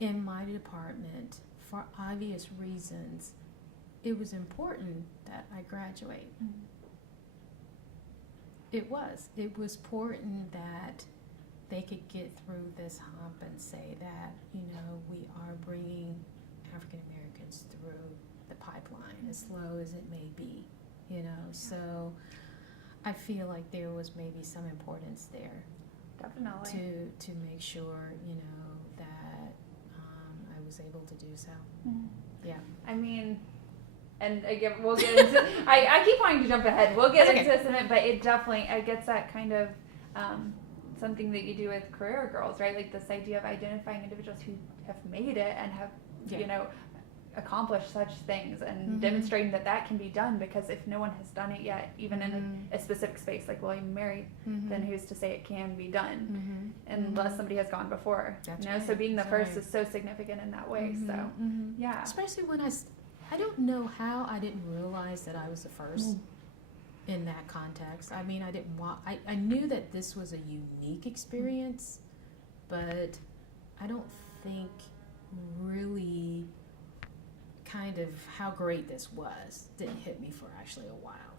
in my department, for obvious reasons, it was important that I graduate. It was important that they could get through this hump and say that, you know, we are bringing African Americans through the pipeline, as slow as it may be, you know. So I feel like there was maybe some importance there. Definitely. To make sure, you know, that I was able to do so. Yeah. I mean, and again, we'll get into. I keep wanting to jump ahead. We'll get into this in a minute, but it gets that kind of something that you do with career girls, right? Like this idea of identifying individuals who have made it and have, you know, accomplished such things and demonstrating that can be done, because if no one has done it yet, even in a specific space like William & Mary, then who's to say it can be done unless somebody has gone before. That's you know, right. so being the first is so significant in that way. So yeah, especially when I don't know how I didn't realize that I was the first in that context. I mean, I knew that this was a unique experience, but I don't think really kind of how great this was didn't hit me for actually a while,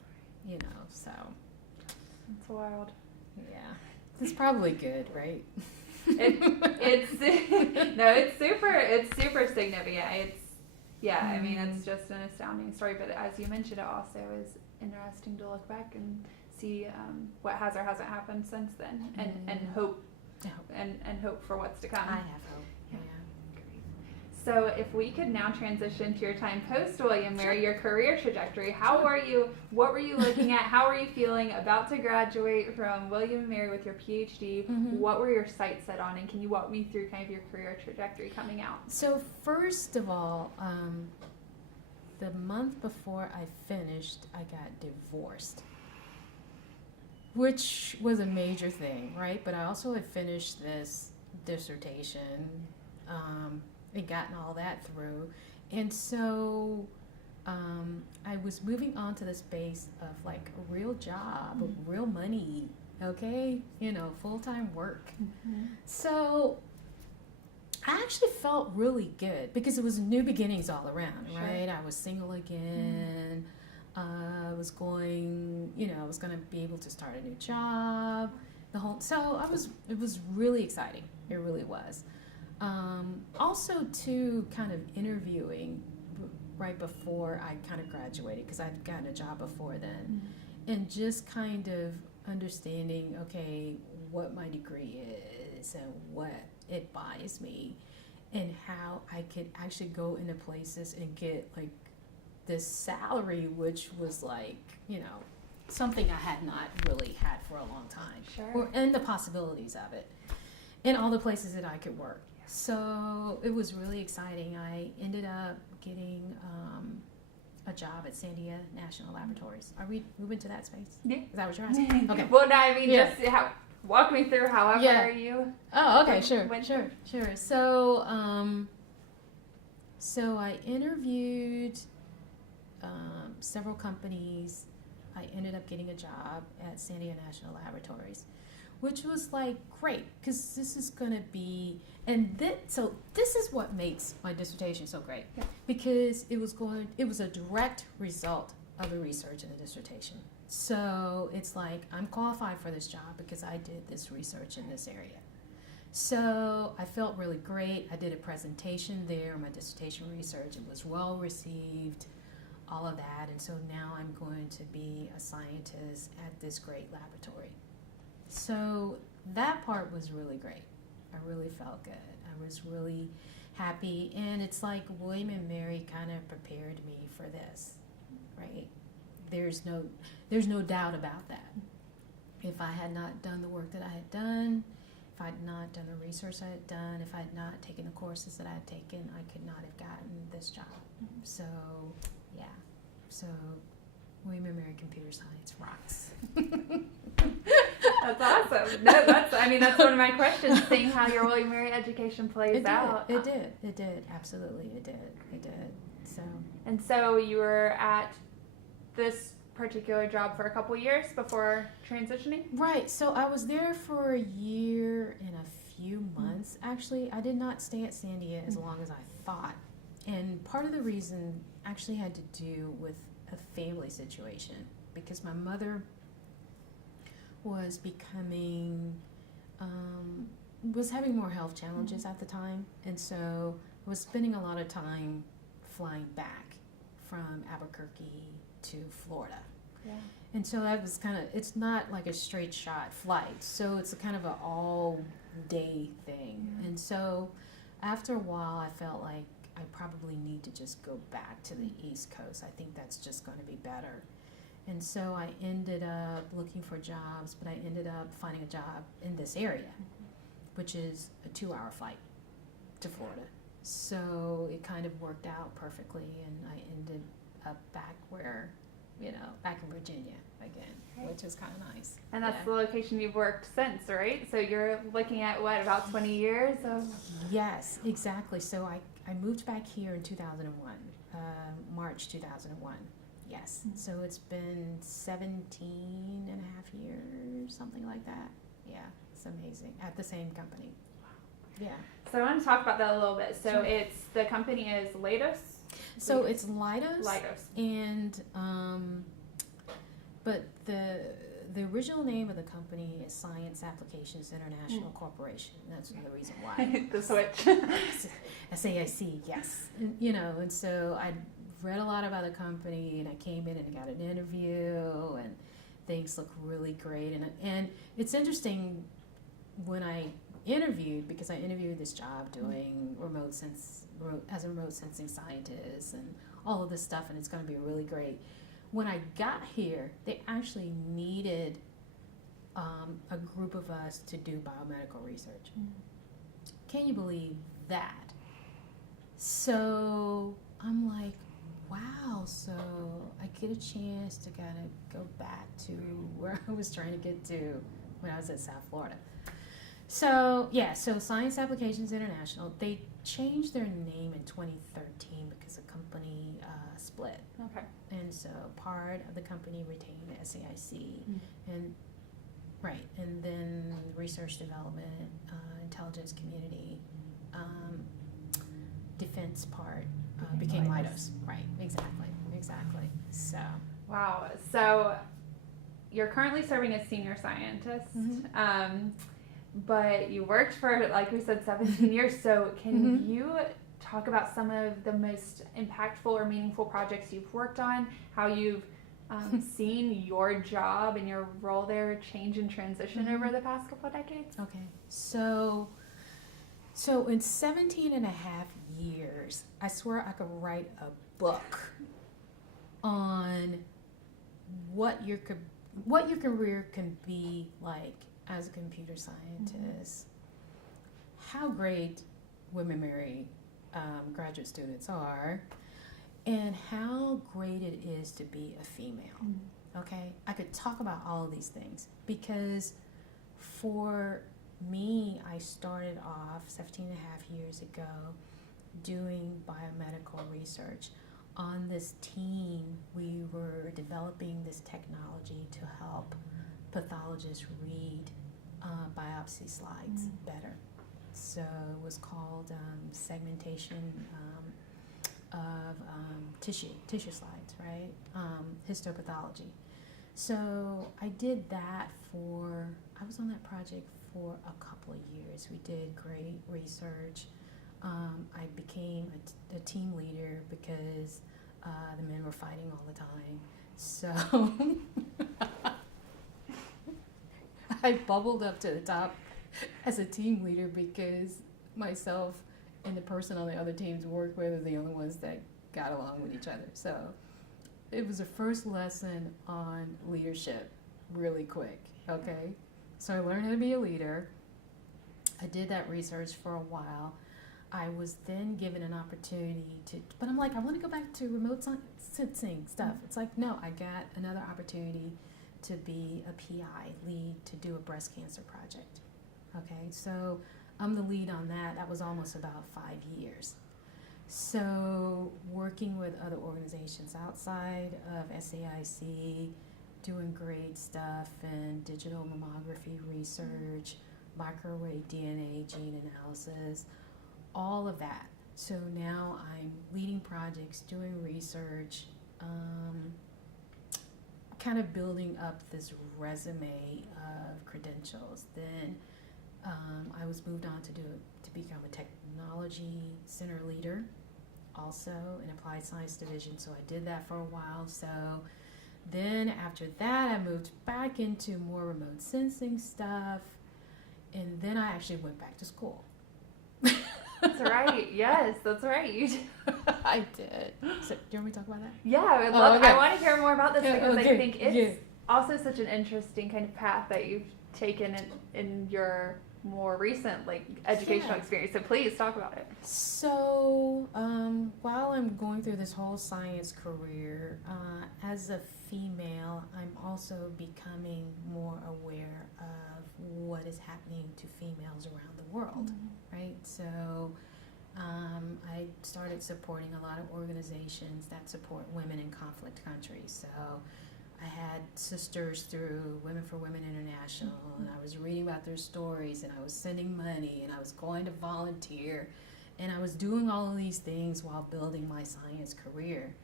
you know. So it's wild. Yeah, it's probably good, right? It's super significant. I mean, it's just an astounding story, but as you mentioned, it also is interesting to look back and see what has or hasn't happened since then, and hope and hope for what's to come. I have hope. So if we could now transition to your time post William & Mary, your career trajectory, what were you looking at? How were you feeling about to graduate from William & Mary with your PhD? What were your sights set on, and can you walk me through kind of your career trajectory coming out? So first of all, the month before I finished, I got divorced, which was a major thing, right? But I also had finished this dissertation, and gotten all that through, and so I was moving on to the space of like a real job, real money, okay, you know, full-time work. So I actually felt really good because it was new beginnings all around, right? I was single again. I was going to be able to start a new job. It was really exciting. It really was. Also, too, kind of interviewing right before I kind of graduated, because I'd gotten a job before then, and just kind of understanding, okay, what my degree is and what it buys me, and how I could actually go into places and get like this salary, which was like, you know, something I had not really had for a long time, and the possibilities of it, and all the places that I could work. So it was really exciting. I ended up getting a job at Sandia National Laboratories. Are we moving to that space? Yeah. Is that what you're asking? Okay. Well, no, I mean, just walk me through however you. Oh, okay, sure. So I interviewed several companies. I ended up getting a job at Sandia National Laboratories, which was like great because this is going to be, so this is what makes my dissertation so great, because it was a direct result of the research in the dissertation. So it's like I'm qualified for this job because I did this research in this area. So I felt really great. I did a presentation there, my dissertation research. It was well received, all of that. And so now I'm going to be a scientist at this great laboratory. So that part was really great. I really felt good. I was really happy. And it's like William and Mary kind of prepared me for this, right? There's no doubt about that. If I had not done the work that I had done, if I had not done the research I had done, if I had not taken the courses that I had taken, I could not have gotten this job. So, yeah. So, William and Mary Computer Science rocks. That's awesome. No, that's one of my questions, seeing how your William and Mary education plays out. It did. Absolutely, it did. So you were at this particular job for a couple years before transitioning? Right. So I was there for a year and a few months. Actually, I did not stay at Sandia as long as I thought. And part of the reason actually had to do with a family situation, because my mother was was having more health challenges at the time. And so I was spending a lot of time flying back from Albuquerque to Florida. Yeah. And so that was it's not like a straight shot flight. So it's a kind of an all day thing. Yeah. And so after a while, I felt like I probably need to just go back to the East Coast. I think that's just going to be better. And so I ended up looking for jobs, but I ended up finding a job in this area, which is a 2-hour flight to Florida. So it kind of worked out perfectly, and I ended up back back in Virginia again, which is kind of nice. And that's the location you've worked since, right? So you're looking at about 20 years of... Yes, exactly. So I moved back here in 2001, March 2001. Yes. Mm-hmm. So it's been 17 and a half years, something like that. Yeah, it's amazing. At the same company. Wow. Yeah. So I want to talk about that a little bit. So the company is Leidos? So it's Leidos. Leidos. And, but the original name of the company is Science Applications International Corporation. That's the reason why. The switch. SAIC, yes. And so I read a lot about the company, and I came in and got an interview, and things look really great. And it's interesting when I interviewed, because I interviewed this job doing as a remote sensing scientist and all of this stuff, and it's going to be really great. When I got here, they actually needed a group of us to do biomedical research. Can you believe that? So I'm like, wow, so I get a chance to kind of go back to where I was trying to get to when I was at South Florida. So Science Applications International, they changed their name in 2013 because the company split. Okay. And so part of the company retained the SAIC, and then research development, intelligence community, defense part became Leidos. Right, exactly. So. Wow. So you're currently serving as senior scientist. But you worked for, like we said, 17 years. So can you talk about some of the most impactful or meaningful projects you've worked on, how you've seen your job and your role there change and transition over the past couple of decades? Okay. So in 17 and a half years, I swear I could write a book on what your career can be like as a computer scientist, how great women marry graduate students are, and how great it is to be a female. Okay, I could talk about all of these things because for me, I started off 17 and a half years ago doing biomedical research. On this team, we were developing this technology to help pathologists read biopsy slides better. So it was called segmentation of tissue slides, right? Histopathology. So I did that I was on that project for a couple of years. We did great research. I became a team leader because the men were fighting all the time. So I bubbled up to the top as a team leader because myself and the person on the other teams worked with are the only ones that got along with each other. So it was the first lesson on leadership really quick, okay? So I learned how to be a leader. I did that research for a while. I was then given an opportunity but I'm like, I want to go back to remote sensing stuff. It's like, no, I got another opportunity to be a PI, lead to do a breast cancer project. Okay, so I'm the lead on that. That was almost about 5 years. So working with other organizations outside of SAIC, doing great stuff in digital mammography research, microwave DNA gene analysis, all of that. So now I'm leading projects, doing research, kind of building up this resume of credentials. Then I was moved on to become a technology center leader, also in applied science division. So I did that for a while. So then after that, I moved back into more remote sensing stuff, and then I actually went back to school. That's right. Yes, that's right. I did. So, do you want me to talk about that? Yeah, I would love. Okay. I want to hear more about this because okay. I think it's also such an interesting kind of path that you've taken in your more recent educational experience. So please talk about it. So while I'm going through this whole science career, as a female, I'm also becoming more aware of what is happening to females around the world, right? So I started supporting a lot of organizations that support women in conflict countries. So I had sisters through Women for Women International, and I was reading about their stories, and I was sending money, and I was going to volunteer, and I was doing all of these things while building my science career.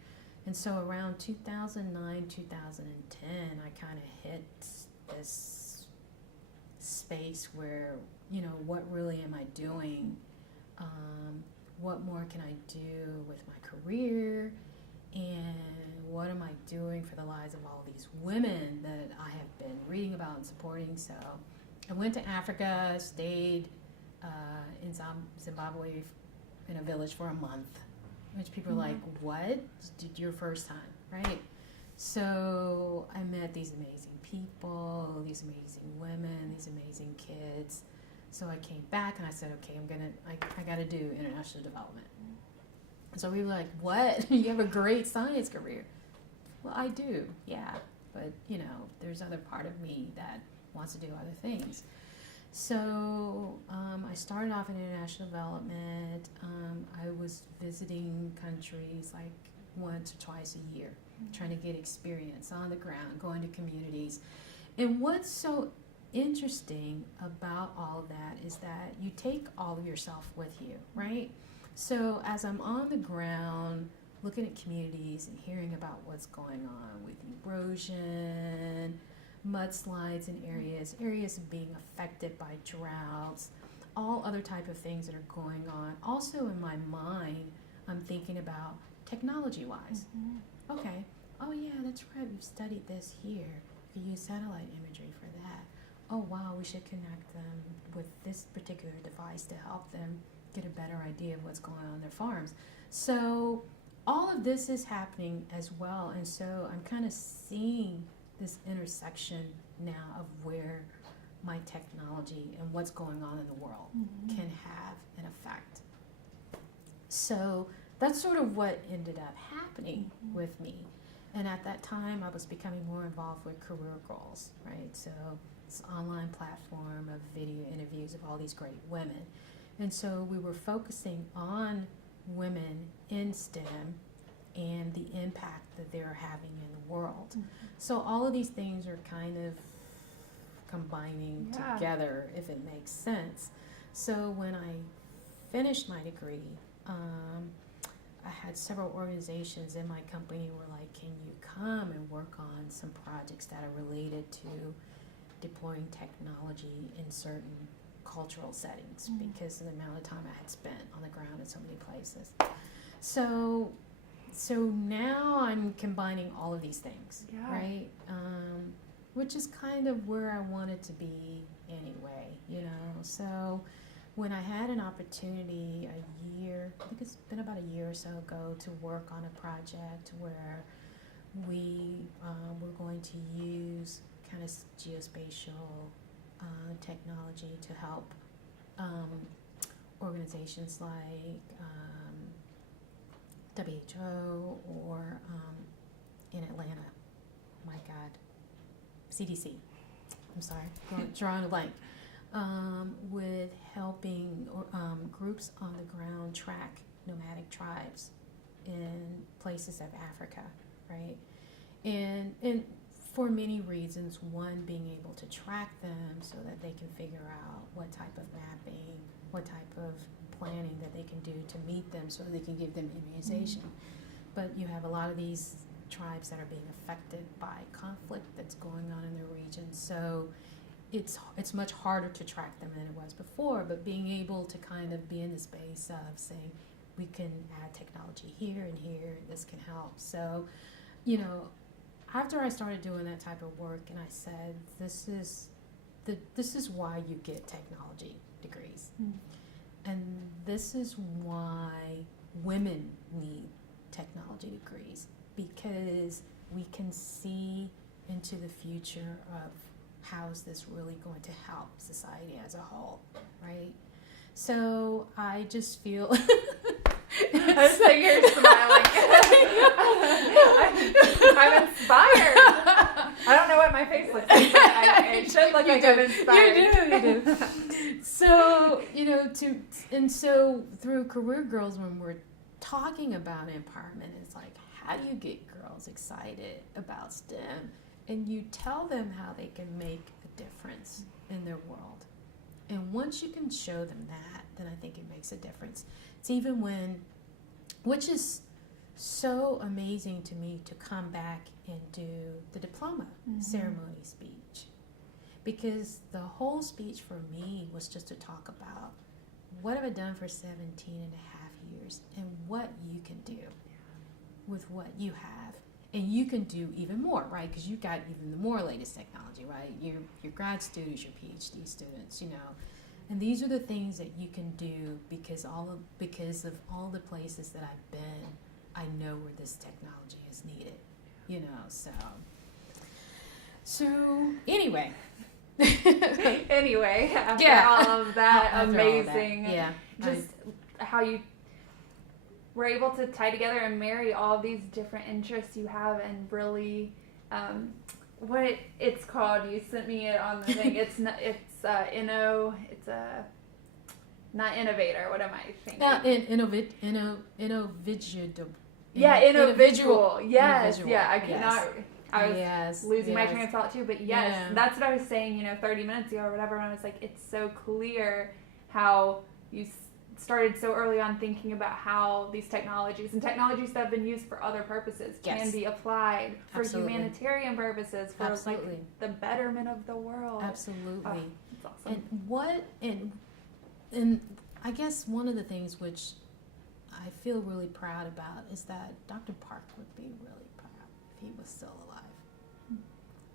And so around 2009, 2010, I kind of hit this space where, what really am I doing? What more can I do with my career? And what am I doing for the lives of all these women that I have been reading about and supporting? So I went to Africa, stayed in Zimbabwe in a village for a month, which people are like, what? Your first time, right? So I met these amazing people, these amazing women, these amazing kids. So I came back and I said, okay, I got to do international development. So we were like, what? You have a great science career. Well, I do, yeah. But, there's other part of me that wants to do other things. So I started off in international development. I was visiting countries like once or twice a year, trying to get experience on the ground, going to communities. And what's so interesting about all of that is that you take all of yourself with you, right? So as I'm on the ground, looking at communities and hearing about what's going on with erosion, mudslides in areas being affected by droughts, all other type of things that are going on. Also in my mind, I'm thinking about technology-wise. Okay, oh yeah, that's right, we've studied this here. We use satellite imagery for that. Oh wow, we should connect them with this particular device to help them get a better idea of what's going on their farms. So all of this is happening as well, and so I'm kind of seeing this intersection now of where my technology and what's going on in the world can have an effect. So that's sort of what ended up happening with me. And at that time, I was becoming more involved with career goals, right? So this online platform of video interviews of all these great women. And so we were focusing on women in STEM and the impact that they're having in the world. Mm-hmm. So all of these things are kind of combining Yeah. together, if it makes sense. So when I finished my degree, I had several organizations in my company who were like, can you come and work on some projects that are related to deploying technology in certain cultural settings, because of the amount of time I had spent on the ground in so many places. So now I'm combining all of these things, Yeah. right? Which is kind of where I wanted to be anyway, you know. So when I had an opportunity I think it's been about a year or so ago, to work on a project where we were going to use kind of geospatial technology to help organizations like WHO or in Atlanta, my God, CDC, I'm sorry, drawing a blank, with helping groups on the ground track nomadic tribes in places of Africa, right? And for many reasons, one, being able to track them so that they can figure out what type of mapping, what type of planning that they can do to meet them so they can give them immunization. But you have a lot of these tribes that are being affected by conflict that's going on in their region, so it's much harder to track them than it was before. But being able to kind of be in the space of saying, we can add technology here and here, this can help. So, you know, after I started doing that type of work, and I said, this is why you get technology degrees. And this is why women need technology degrees, because we can see into the future of how is this really going to help society as a whole, right? So I just feel I was like, you're smiling. I'm inspired. I don't know what my face looks like, but it should look like I'm inspired. You do. So, you know, so through Career Girls, when we're talking about empowerment, it's like, how do you get girls excited about STEM? And you tell them how they can make a difference in their world. And once you can show them that, then I think it makes a difference. It's even which is so amazing to me, to come back and do the diploma ceremony speech. Because the whole speech for me was just to talk about what have I done for 17 and a half years and what you can do with what you have. And you can do even more, right? Because you've got even the more latest technology, right? Your grad students, your PhD students, you know. And these are the things that you can do because of all the places that I've been, I know where this technology is needed, you know. So anyway. Anyway, after all of that, amazing. All that. Just how you were able to tie together and marry all these different interests you have, and really, what it's called. You sent me it on the thing. It's not innovator. What am I thinking? Individual. Yes. Yeah. I cannot. I was losing my train of thought too, but that's what I was saying, 30 minutes ago or whatever, and I was like, it's so clear how you started so early on thinking about how these technologies that have been used for other purposes can be applied for humanitarian purposes, for like the betterment of the world. Absolutely. Oh, that's awesome. And I guess one of the things which I feel really proud about is that Dr. Park would be really proud if he was still alive.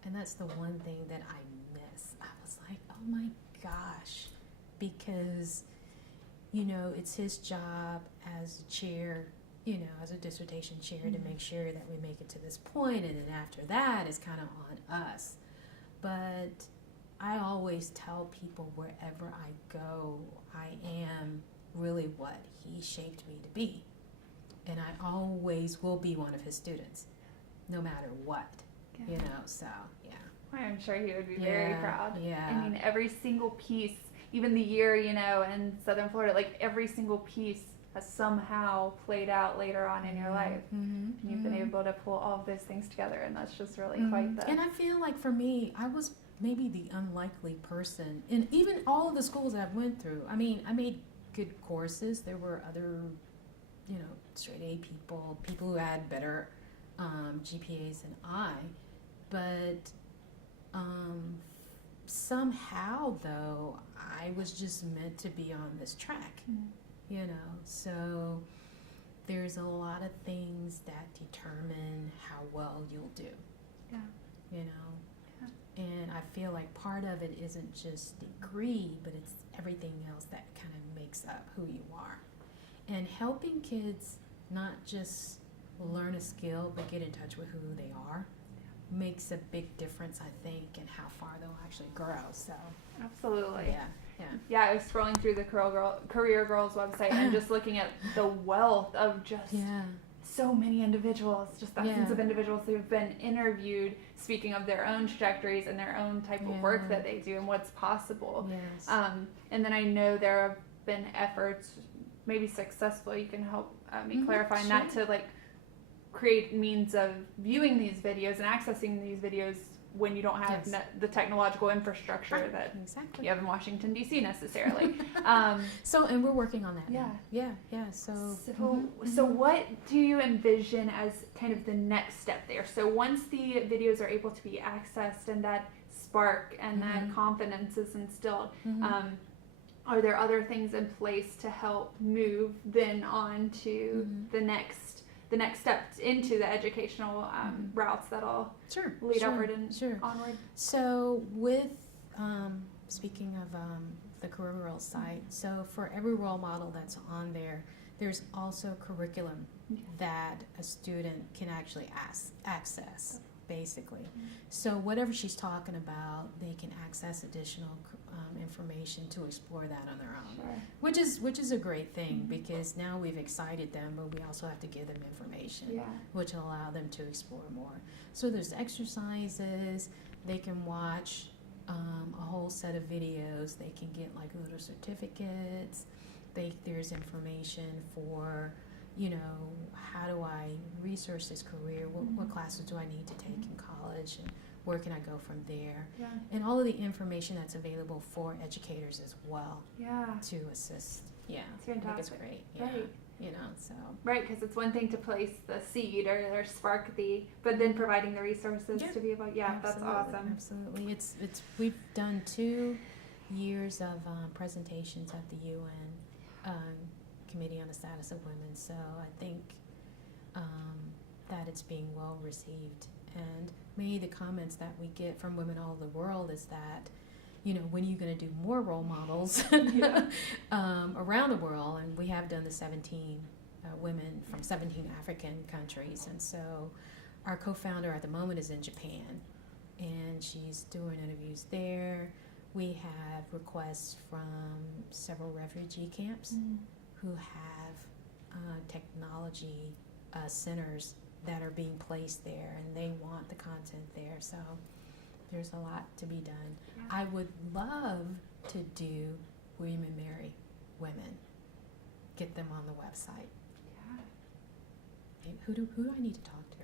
And that's the one thing that I miss. I was like, oh my gosh, because it's his job as a chair, as a dissertation chair, to make sure that we make it to this point, and then after that is kind of on us. But I always tell people, wherever I go, I am really what he shaped me to be. And I always will be one of his students, no matter what, so, yeah. I'm sure he would be very proud. Yeah. I mean, every single piece, even the year, in Southern Florida, like every single piece has somehow played out later on in your life. And you've been able to pull all of those things together, and that's just really quite the... And I feel like for me, I was maybe the unlikely person in even all of the schools that I went through. I mean, I made good courses. There were other, straight A people who had better GPAs than I, but somehow though I was just meant to be on this track, so there's a lot of things that determine how well you'll do. And I feel like part of it isn't just degree, but it's everything else that kind of makes up who you are. And helping kids not just learn a skill, but get in touch with who they are makes a big difference, I think, in how far they'll actually grow. So absolutely. Yeah, I was scrolling through the Career Girls website and just looking at the wealth of just so many individuals, just thousands of individuals who have been interviewed speaking of their own trajectories and their own type of work that they do and what's possible. Yes. And then I know there have been efforts, maybe successful, you can help me clarify that, to like create means of viewing these videos and accessing these videos when you don't have the technological infrastructure that you have in Washington, D.C. necessarily. And we're working on that. Yeah. So what do you envision as kind of the next step there? So once the videos are able to be accessed and that spark and that confidence is instilled, are there other things in place to help move then on to the next step into the educational routes that'll lead upward and onward? So with, speaking of the Career Girls site, so for every role model that's on there, there's also curriculum that a student can actually access, basically. So whatever she's talking about, they can access additional information to explore that on their own, which is a great thing, because now we've excited them, but we also have to give them information, which will allow them to explore more. So there's exercises, they can watch a whole set of videos, they can get like little certificates, there's information for how do I research this career, what classes do I need to take in college, and where can I go from there? And all of the information that's available for educators as well to assist. It's fantastic. I think it's great. Right. Right, because it's one thing to place the seed or spark but then providing the resources to be able, that's awesome. Absolutely. We've done 2 years of presentations at the UN Committee on the Status of Women, so I think that it's being well received. And many of the comments that we get from women all over the world is that, when are you going to do more role models around the world? And we have done the 17 women from 17 African countries. And so our co-founder at the moment is in Japan, and she's doing interviews there. We have requests from several refugee camps who have technology centers that are being placed there, and they want the content there. So there's a lot to be done. I would love to do William and Mary Women, get them on the website. Hey, who do I need to talk to?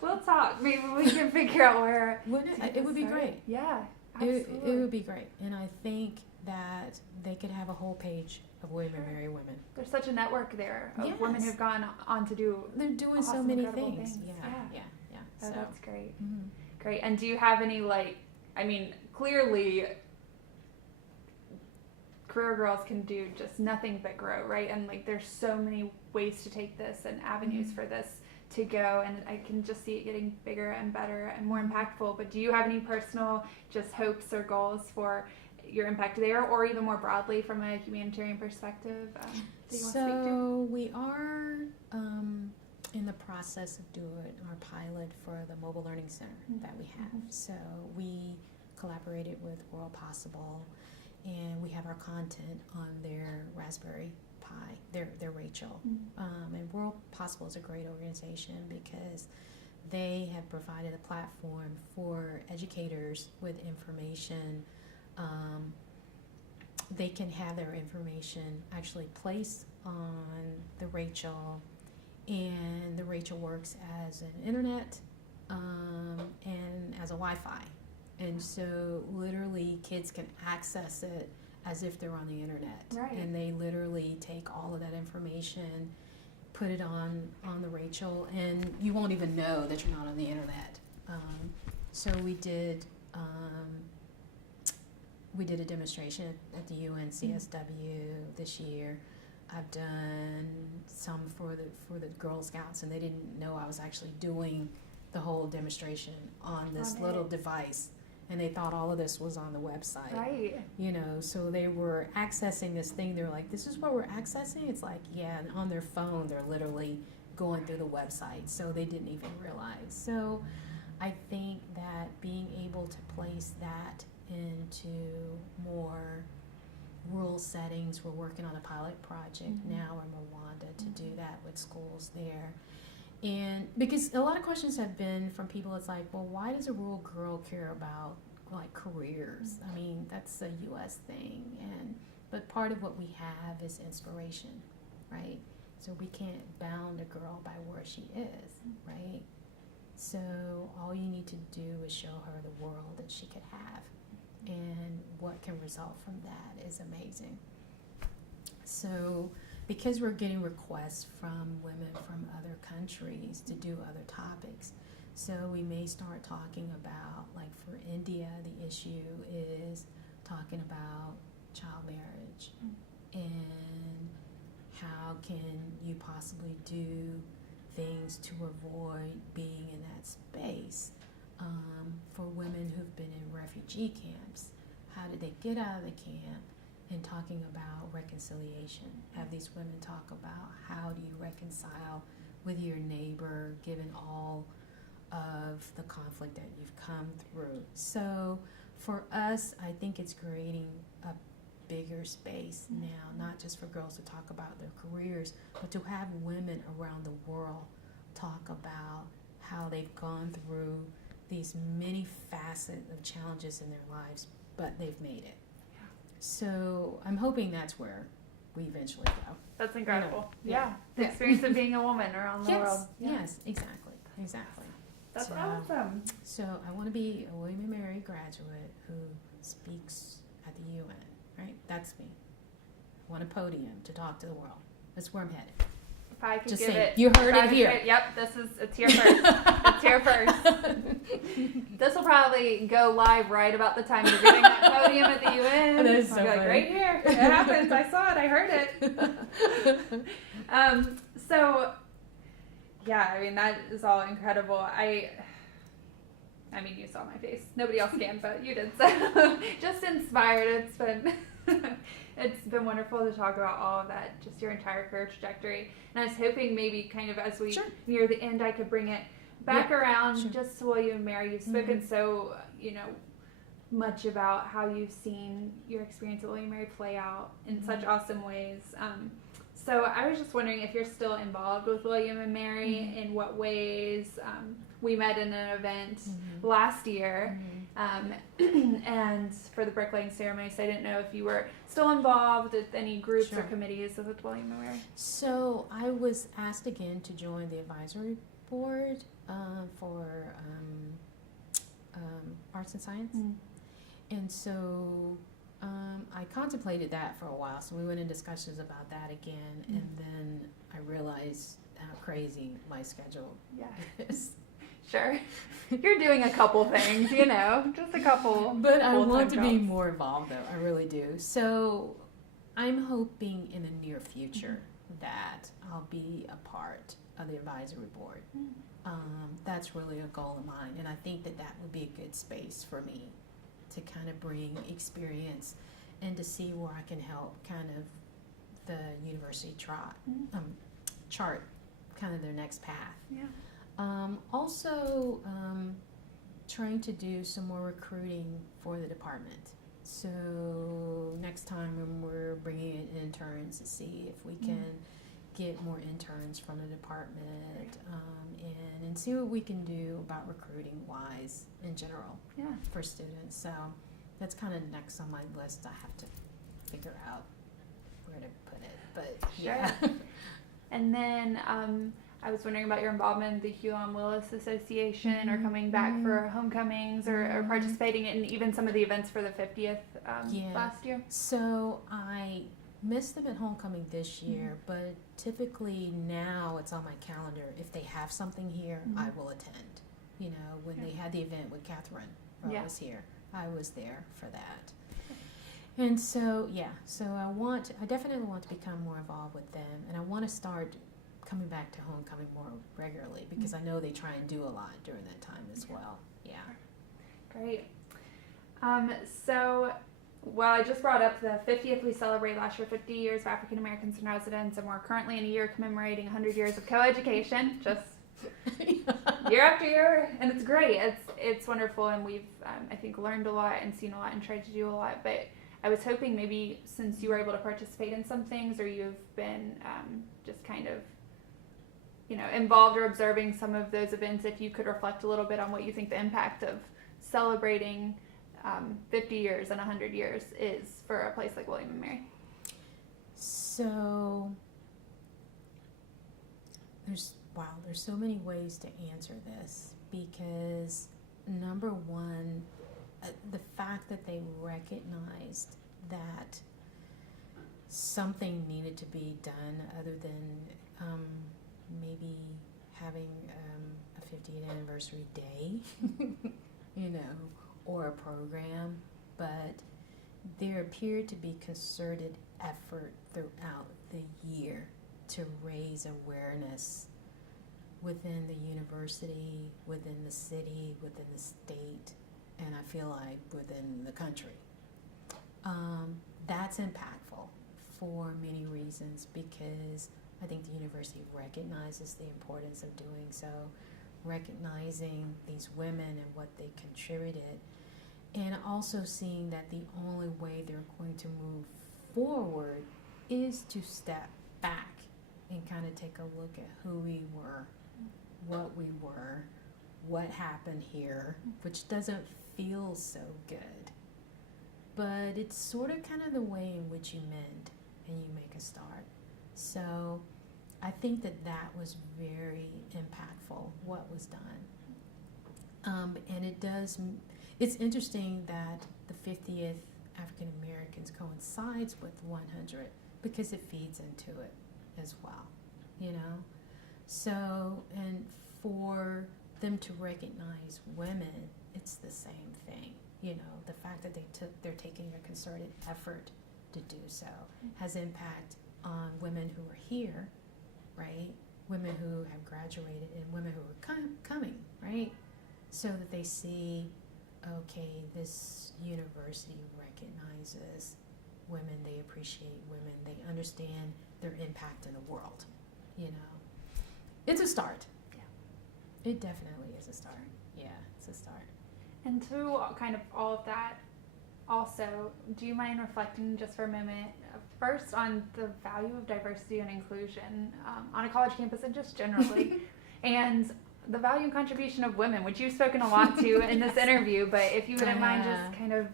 We'll talk. Maybe we can figure out where. It would be great. Yeah, absolutely. It would be great, and I think that they could have a whole page of William and Mary Women. There's such a network there of women who've gone on to do. They're doing awesome, so many things. Yeah. So that's great. Great. And do you have any clearly, Career Girls can do just nothing but grow, right? And there's so many ways to take this and avenues for this to go, and I can just see it getting bigger and better and more impactful. But do you have any personal just hopes or goals for your impact there, or even more broadly from a humanitarian perspective? So we are in the process of doing our pilot for the mobile learning center that we have. So we collaborated with World Possible, and we have our content on their Raspberry Pi, their Rachel. And World Possible is a great organization because they have provided a platform for educators with information. They can have their information actually placed on the Rachel, and the Rachel works as an internet and as a Wi-Fi. And so literally kids can access it as if they're on the internet. Right. And they literally take all of that information, put it on the Rachel, and you won't even know that you're not on the internet. So we did a demonstration at the UNCSW this year. I've done some for the Girl Scouts, and they didn't know I was actually doing the whole demonstration on this little device, and they thought all of this was on the website. Right. You know, so they were accessing this thing. They're like, "This is what we're accessing." It's like, yeah, and on their phone, they're literally going through the website, so they didn't even realize. So I think that being able to place that into more rural settings, we're working on a pilot project now in Rwanda to do that with schools there. And because a lot of questions have been from people, it's like, well, why does a rural girl care about like careers? I mean, that's a U.S. thing, but part of what we have is inspiration, right? So we can't bound a girl by where she is, right? So all you need to do is show her the world that she could have, and what can result from that is amazing. So because we're getting requests from women from other countries to do other topics, so we may start talking about, like for India, the issue is talking about child marriage and how can you possibly do things to avoid being in that space. For women who've been in refugee camps, how did they get out of the camp? And talking about reconciliation. Have these women talk about how do you reconcile with your neighbor given all of the conflict that you've come through. So for us, I think it's creating a bigger space now, not just for girls to talk about their careers, but to have women around the world talk about how they've gone through these many facets of challenges in their lives, but they've made it. So I'm hoping that's where we eventually go. That's incredible. You know, Yeah. The experience of being a woman around the world. Yeah. Yes, exactly. That's So, awesome. So I want to be a William & Mary graduate who speaks at the UN, right? That's me. I want a podium to talk to the world. That's where I'm headed. If I could Just give saying. it. You heard it here. Yep, it's here first. It's here first. This will probably go live right about the time you're giving that podium at the UN. That is so I'll be like, funny. right here. It happens. I saw it. I heard it. So, yeah, I mean, that is all incredible. I mean, you saw my face. Nobody else can, but you did. So, just inspired. It's been wonderful to talk about all of that, just your entire career trajectory. And I was hoping maybe kind of as we near the end, I could bring it back around just to William & Mary. You've spoken so, much about how you've seen your experience at William & Mary play out in such awesome ways. So I was just wondering if you're still involved with William & Mary, in what ways. We met in an event last year, and for the bricklaying ceremony, so I didn't know if you were still involved with any groups or committees with William & Mary. So I was asked again to join the advisory board for arts and science. And so I contemplated that for a while, so we went in discussions about that again, and then I realized how crazy my schedule is. Sure. You're doing a couple things, just a couple. But I want to be jobs. more involved, though. I really do. So I'm hoping in the near future that I'll be a part of the advisory board. That's really a goal of mine, and I think that would be a good space for me to kind of bring experience and to see where I can help kind of the university chart kind of their next path. Yeah. Also, trying to do some more recruiting for the department. So next time when we're bringing in interns to see if we can get more interns from the department, and see what we can do about recruiting wise in general for students. So that's kind of next on my list. I have to figure out where to put it, but yeah. And then I was wondering about your involvement in the Huon Willis Association, or coming back for homecomings, or participating in even some of the events for the 50th last year. So I missed them at homecoming this year, but typically now it's on my calendar. If they have something here, I will attend. You know, when they had the event with Catherine, I was here. I was there for that. And so, so I definitely want to become more involved with them, and I want to start coming back to homecoming more regularly, because I know they try and do a lot during that time as well. Yeah. Great. So, well, I just brought up the 50th. We celebrated last year 50 years of African Americans in residence, and we're currently in a year commemorating 100 years of coeducation, just year after year, and it's great. It's wonderful, and we've, I think, learned a lot and seen a lot and tried to do a lot, but I was hoping maybe since you were able to participate in some things, or you've been just kind of, involved or observing some of those events, if you could reflect a little bit on what you think the impact of celebrating 50 years and 100 years is for a place like William and Mary. So there's so many ways to answer this, because number one, the fact that they recognized that something needed to be done other than maybe having a 50th anniversary day, or a program, but there appeared to be concerted effort throughout the year to raise awareness within the university, within the city, within the state, and I feel like within the country. That's impactful for many reasons, because I think the university recognizes the importance of doing so, recognizing these women and what they contributed, and also seeing that the only way they're going to move forward is to step back and kind of take a look at who we were, what we were, what happened here, which doesn't feel so good. But it's sort of kind of the way in which you mend and you make a start. So I think that was very impactful, what was done. And it's interesting that the 50th African Americans coincides with 100, because it feeds into it as well, So, and for them to recognize women, it's the same thing. The fact that they're taking a concerted effort to do so has impact on women who are here, right? Women who have graduated and women who are coming, right? So that they see, okay, this university recognizes women, they appreciate women, they understand their impact in the world, It's a start. Yeah. It definitely is a start. Yeah, it's a start. And to kind of all of that, also, do you mind reflecting just for a moment, first on the value of diversity and inclusion on a college campus and just generally, and the value and contribution of women, which you've spoken a lot to in this interview, but if you wouldn't mind just kind of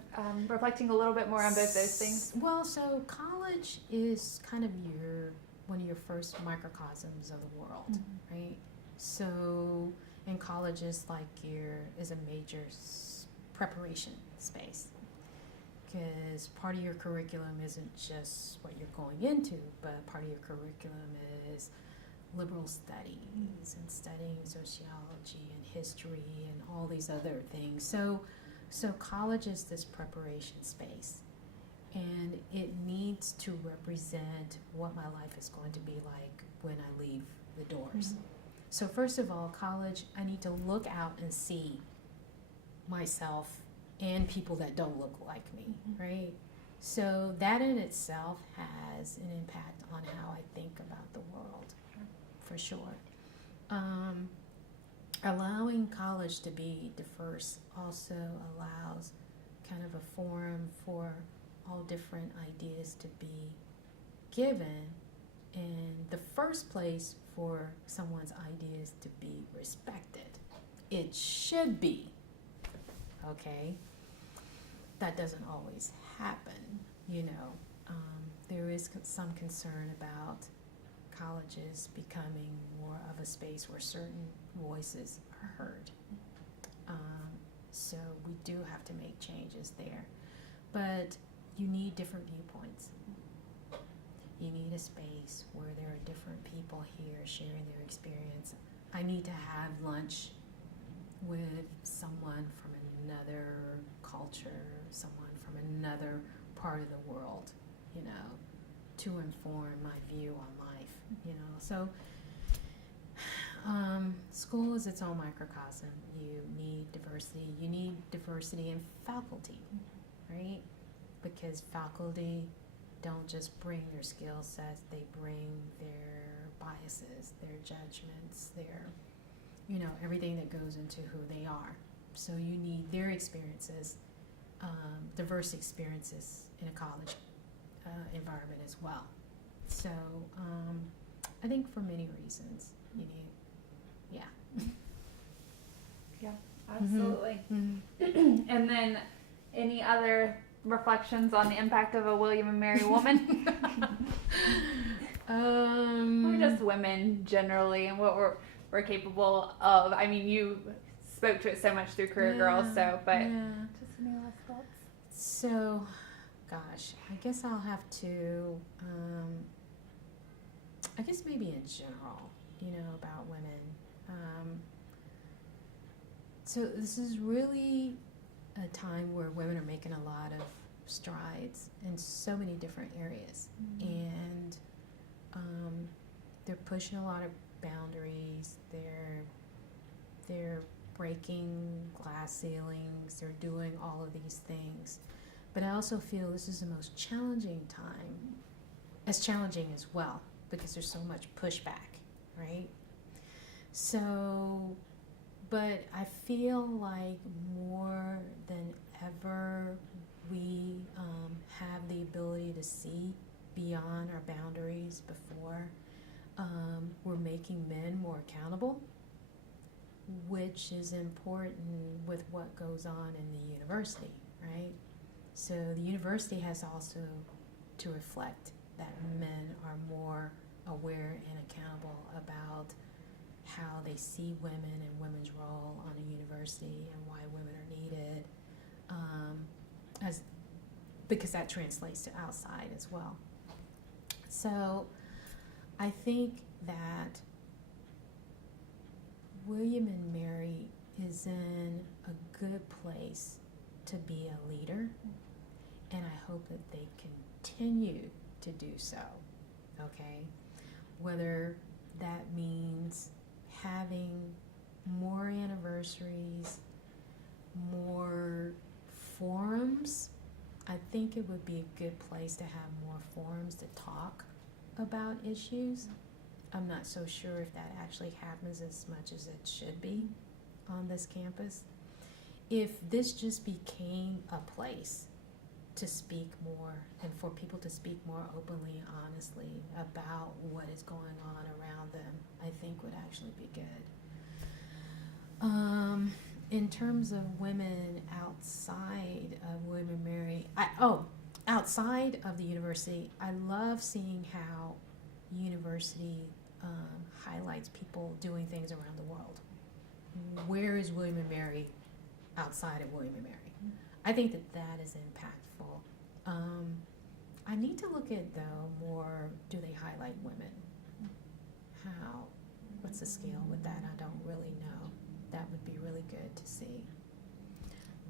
reflecting a little bit more on both those things. Well, so college is kind of one of your first microcosms of the world, right? So in college is is a major preparation space, because part of your curriculum isn't just what you're going into, but part of your curriculum is liberal studies and studying sociology and history and all these other things. So college is this preparation space, and it needs to represent what my life is going to be like when I leave the doors. So first of all, college, I need to look out and see myself and people that don't look like me, right? So that in itself has an impact on how I think about the world, for sure. Allowing college to be diverse also allows kind of a forum for all different ideas to be given And the first place for someone's ideas to be respected. It should be, okay? That doesn't always happen, you know. There is some concern about colleges becoming more of a space where certain voices are heard. So we do have to make changes there. But you need different viewpoints. You need a space where there are different people here sharing their experience. I need to have lunch with someone from another culture, someone from another part of the world, you know, to inform my view on life, you know. So school is its own microcosm. You need diversity. You need diversity in faculty, right? Because faculty don't just bring their skill sets, they bring their biases, their judgments, their, you know, everything that goes into who they are. So you need their experiences, diverse experiences in a college environment as well. So I think for many reasons you need, Yeah, absolutely. Mm-hmm. And then any other reflections on the impact of a William and Mary woman? Or just women generally and what we're capable of. I mean, you spoke to it so much through Career Girls, so, but just any last thoughts? So, gosh, I guess I'll have to, I guess maybe in general, you know, about women. So this is really a time where women are making a lot of strides in so many different areas. And they're pushing a lot of boundaries. They're breaking glass ceilings. They're doing all of these things. But I also feel this is the most challenging time, as challenging as well, because there's so much pushback, right? So, but I feel like more than ever we have the ability to see beyond our boundaries before. We're making men more accountable, which is important with what goes on in the university, right? So the university has also to reflect that men are more aware and accountable about how they see women and women's role on a university and why women are needed, because that translates to outside as well. So I think that William and Mary is in a good place to be a leader, and I hope that they continue to do so, okay? Whether that means having more anniversaries, more forums. I think it would be a good place to have more forums to talk about issues. I'm not so sure if that actually happens as much as it should be on this campus. If this just became a place to speak more and for people to speak more openly and honestly about what is going on around them, I think would actually be good. In terms of women outside of William and Mary, outside of the university, I love seeing how university highlights people doing things around the world. Where is William and Mary outside of William and Mary? I think that is impactful. I need to look at, though, more, do they highlight women? How? What's the scale with that? I don't really know. That would be really good to see.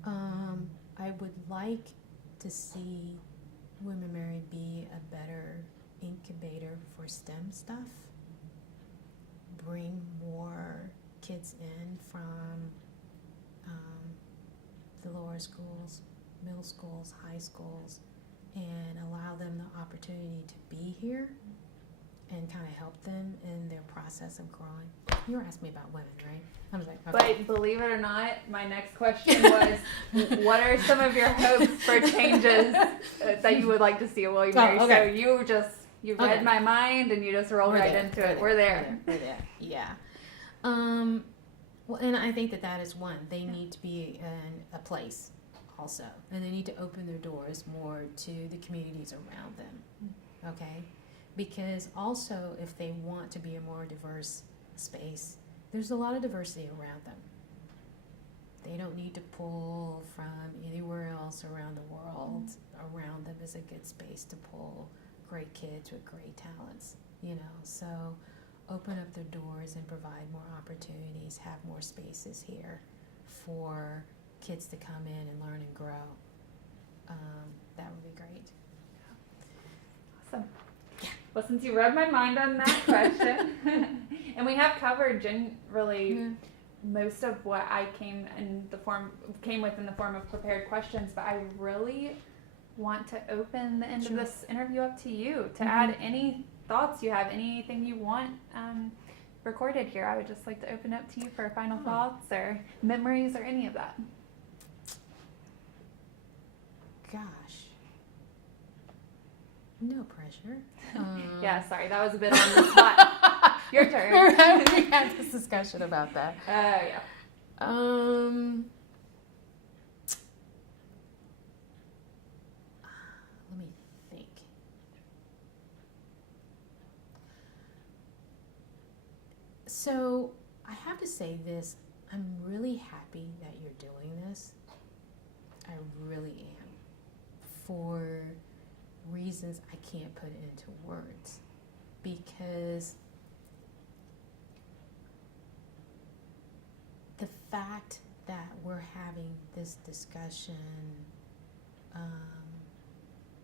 I would like to see William and Mary be a better incubator for STEM stuff. Bring more kids in from the lower schools, middle schools, high schools, and allow them the opportunity to be here and kind of help them in their process of growing. You were asking me about women, right? I was like, okay. But believe it or not, my next question was, what are some of your hopes for changes that you would like to see at William and Mary? Okay. So you just You read my mind and you just rolled right into it. We're there. We're there. Yeah. Well, and I think that is one. They need to be in a place also. And they need to open their doors more to the communities around them. Okay? Because also, if they want to be a more diverse space, there's a lot of diversity around them. They don't need to pull from anywhere else around the world. Around them is a good space to pull great kids with great talents, you know. So open up their doors and provide more opportunities, have more spaces here for kids to come in and learn and grow. That would be great. Awesome. Well, since you read my mind on that question, and we have covered generally most of what I came with in the form of prepared questions, but I really want to open the end of this interview up to you to add any thoughts you have, anything you want recorded here. I would just like to open up to you for final thoughts or memories or any of that. Gosh. No pressure. Yeah, sorry, that was a bit on the spot. Your turn. We had this discussion about that. Yeah. Let me think. So I have to say this. I'm really happy that you're doing this. I really am. For reasons I can't put into words. Because the fact that we're having this discussion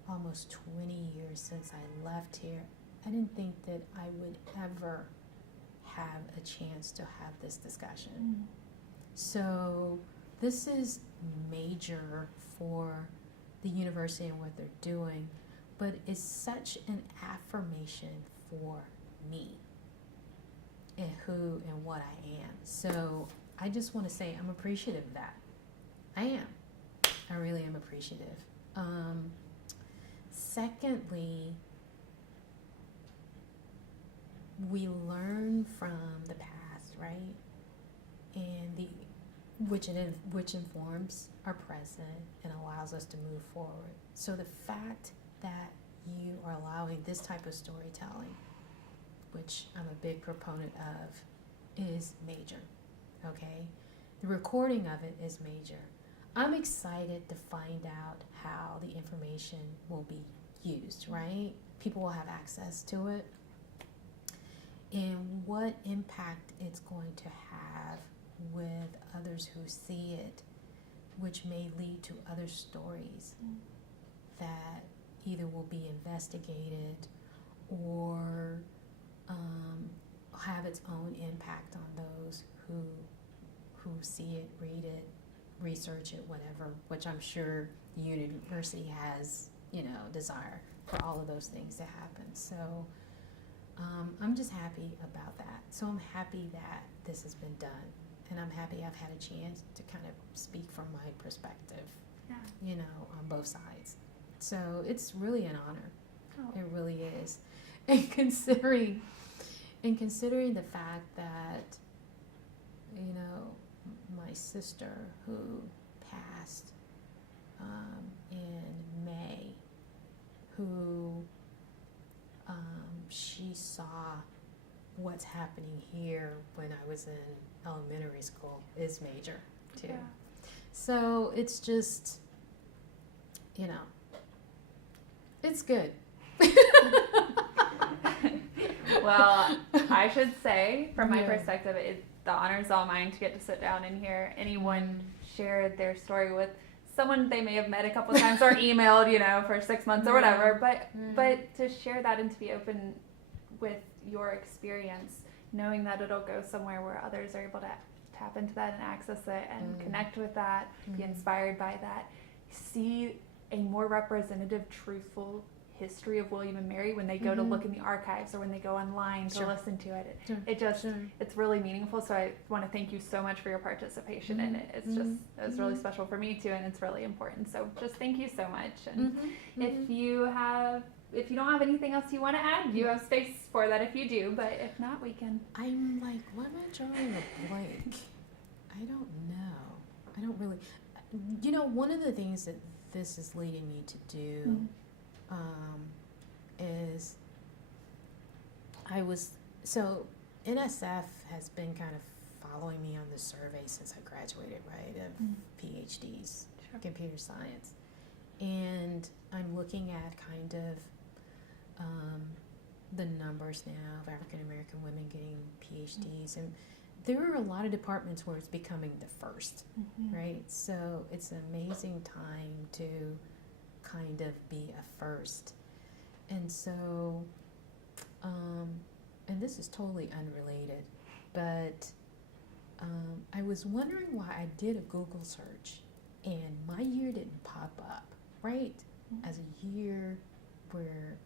almost 20 years since I left here, I didn't think that I would ever have a chance to have this discussion. So this is major for the university and what they're doing, but it's such an affirmation for me and who and what I am. So I just want to say I'm appreciative of that. I am. I really am appreciative. Secondly, we learn from the past, right? And which informs our present and allows us to move forward. So the fact that you are allowing this type of storytelling, which I'm a big proponent of, is major, okay? The recording of it is major. I'm excited to find out how the information will be used, right? People will have access to it, and what impact it's going to have with others who see it, which may lead to other stories that either will be investigated or have its own impact on those who see it, read it, research it, whatever, which I'm sure the university has, desire for all of those things to happen. So I'm just happy about that. So I'm happy that this has been done, and I'm happy I've had a chance to kind of speak from my perspective, on both sides. So it's really an honor. Oh. It really is. And considering the fact that, my sister who passed in May, who she saw what's happening here when I was in elementary school is major too. Yeah. So it's just, it's good. Well, I should say, from my perspective, the honor's all mine to get to sit down and hear anyone share their story with someone they may have met a couple of times or emailed, for 6 months or whatever. But to share that and to be open with your experience, knowing that it'll go somewhere where others are able to tap into that and access it and connect with that, be inspired by that, see a more representative, truthful history of William and Mary when they go to look in the archives or when they go online to listen to it. It's really meaningful. So I want to thank you so much for your participation in it. It's it was really special for me too, and it's really important. So just thank you so much. And if you have if you don't have anything else you want to add, you have space for that if you do, but if not, we can. I'm like, why am I drawing a blank? I don't know. I don't really. You know, one of the things that this is leading me to do is NSF has been kind of following me on the survey since I graduated, right, of PhDs, Sure. computer science. And I'm looking at kind of the numbers now of African American women getting PhDs. And there are a lot of departments where it's becoming the first, right? So it's an amazing time to kind of be a first. And so, and this is totally unrelated, but I was wondering why I did a Google search and my year didn't pop up, right? As a year where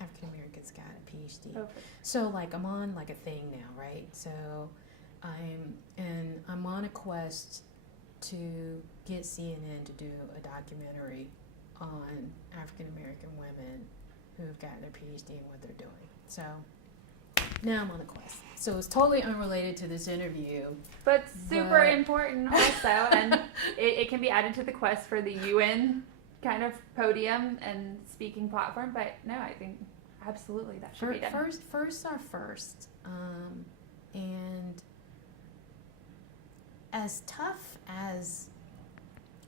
African Americans got a PhD. Okay. So like I'm on like a thing now, right? So I'm on a quest to get CNN to do a documentary on African American women who have gotten their PhD and what they're doing. So now I'm on a quest. So it's totally unrelated to this interview. But super important also, and it can be added to the quest for the UN kind of podium and speaking platform. But no, I think absolutely that should be done. First are first. And as tough as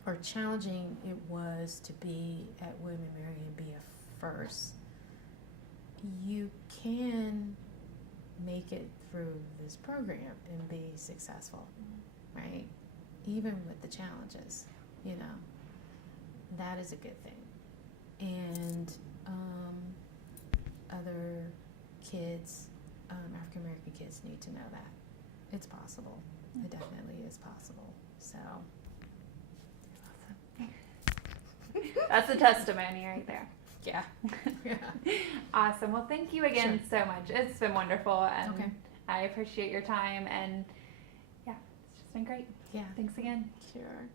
or challenging it was to be at William & Mary and be a first, you can make it through this program and be successful, right? Even with the challenges, you know, that is a good thing. And other kids, African American kids, need to know that it's possible. It definitely is possible. So that's a testimony right there. yeah. Awesome. Well, thank you again so much. It's been wonderful, and Okay. I appreciate your time, and yeah, it's just been great. Yeah. Thanks again. Sure.